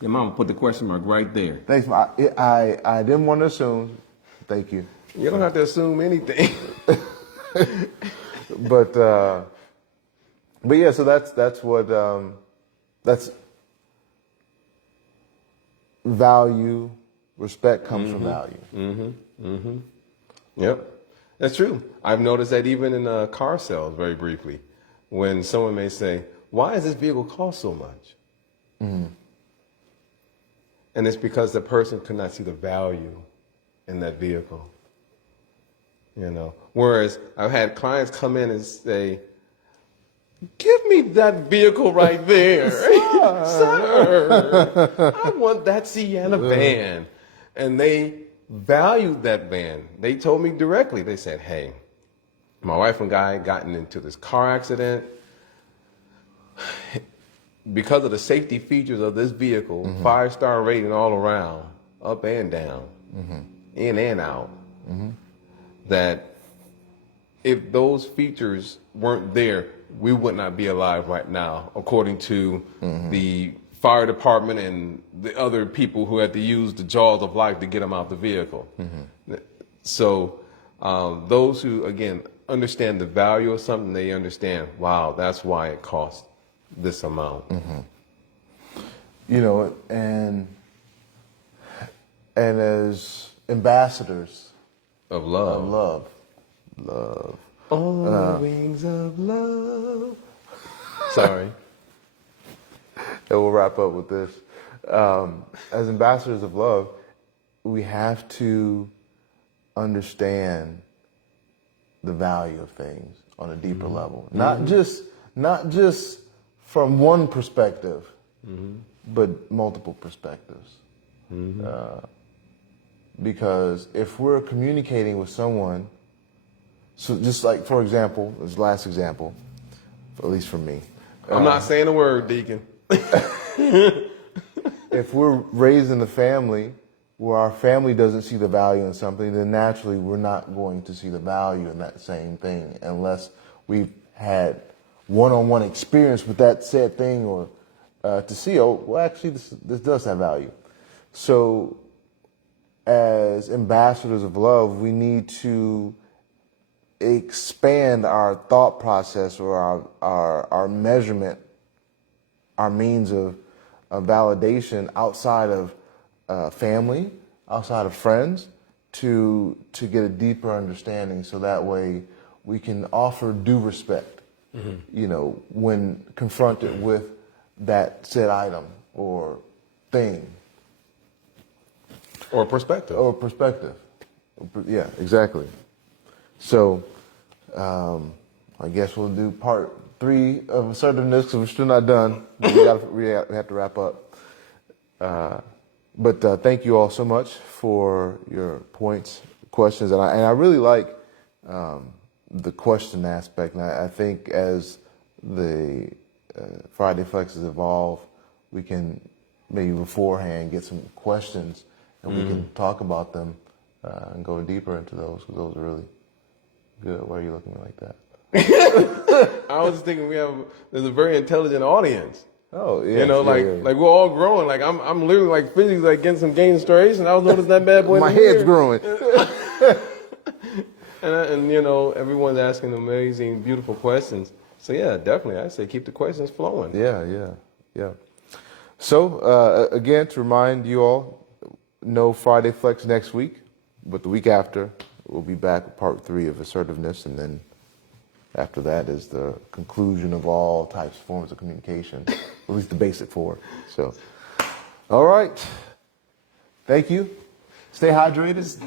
Your mama put the question mark right there. Thanks. I didn't want to assume. Thank you. You don't have to assume anything. But yeah. So that's what that's value. Respect comes from value. Yep, that's true. I've noticed that even in car sales, very briefly, when someone may say, "Why does this vehicle cost so much?" And it's because the person could not see the value in that vehicle. You know, whereas I've had clients come in and say, "Give me that vehicle right there, sir. I want that Sienna van." And they valued that van. They told me directly. They said, "Hey, my wife and I gotten into this car accident. Because of the safety features of this vehicle, 5-star rating all around, up and down, in and out, that if those features weren't there, we would not be alive right now, according to the fire department and the other people who had to use the jaws of life to get them out the vehicle." So those who, again, understand the value of something, they understand, wow, that's why it costs this amount. You know, and as ambassadors Of love. of love. On the wings of love. Sorry. we'll wrap up with this. As ambassadors of love, we have to understand the value of things on a deeper level. Not just from one perspective, but multiple perspectives. Because if we're communicating with someone, so just like, for example, this last example, at least for me. I'm not saying a word, Deacon. If we're raised in a family where our family doesn't see the value in something, then naturally we're not going to see the value in that same thing unless we've had one-on-one experience with that said thing, or to see, oh, well, actually this does have value. So as ambassadors of love, we need to expand our thought process, or our measurement, our means of validation outside of family, outside of friends, to get a deeper understanding, so that way we can offer due respect, you know, when confronted with that said item or thing. Or perspective. Or perspective. Yeah, exactly. So I guess we'll do part 3 of assertiveness, because we're still not done. We have to wrap up. But thank you all so much for your points, questions, and I really like the question aspect. And I think as the Friday Flexes evolve, we can maybe beforehand get some questions, and we can talk about them and go deeper into those, because those are really good. Why are you looking at me like that? I was thinking there's a very intelligent audience. Oh, yeah. You know, like we're all growing. Like I'm literally like physically like getting some gain straight, and I was noticing that bad boy. My head's growing. and you know, everyone's asking amazing, beautiful questions. So yeah, definitely, I say keep the questions flowing. Yeah. So again, to remind you all, no Friday Flex next week, but the week after we'll be back with part 3 of assertiveness, and then after that is the conclusion of all types of forms of communication, at least the basic 4. So, all right. Thank you. Stay hydrated.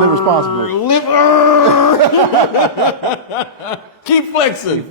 Live responsibly. Keep flexing. Keep flexing.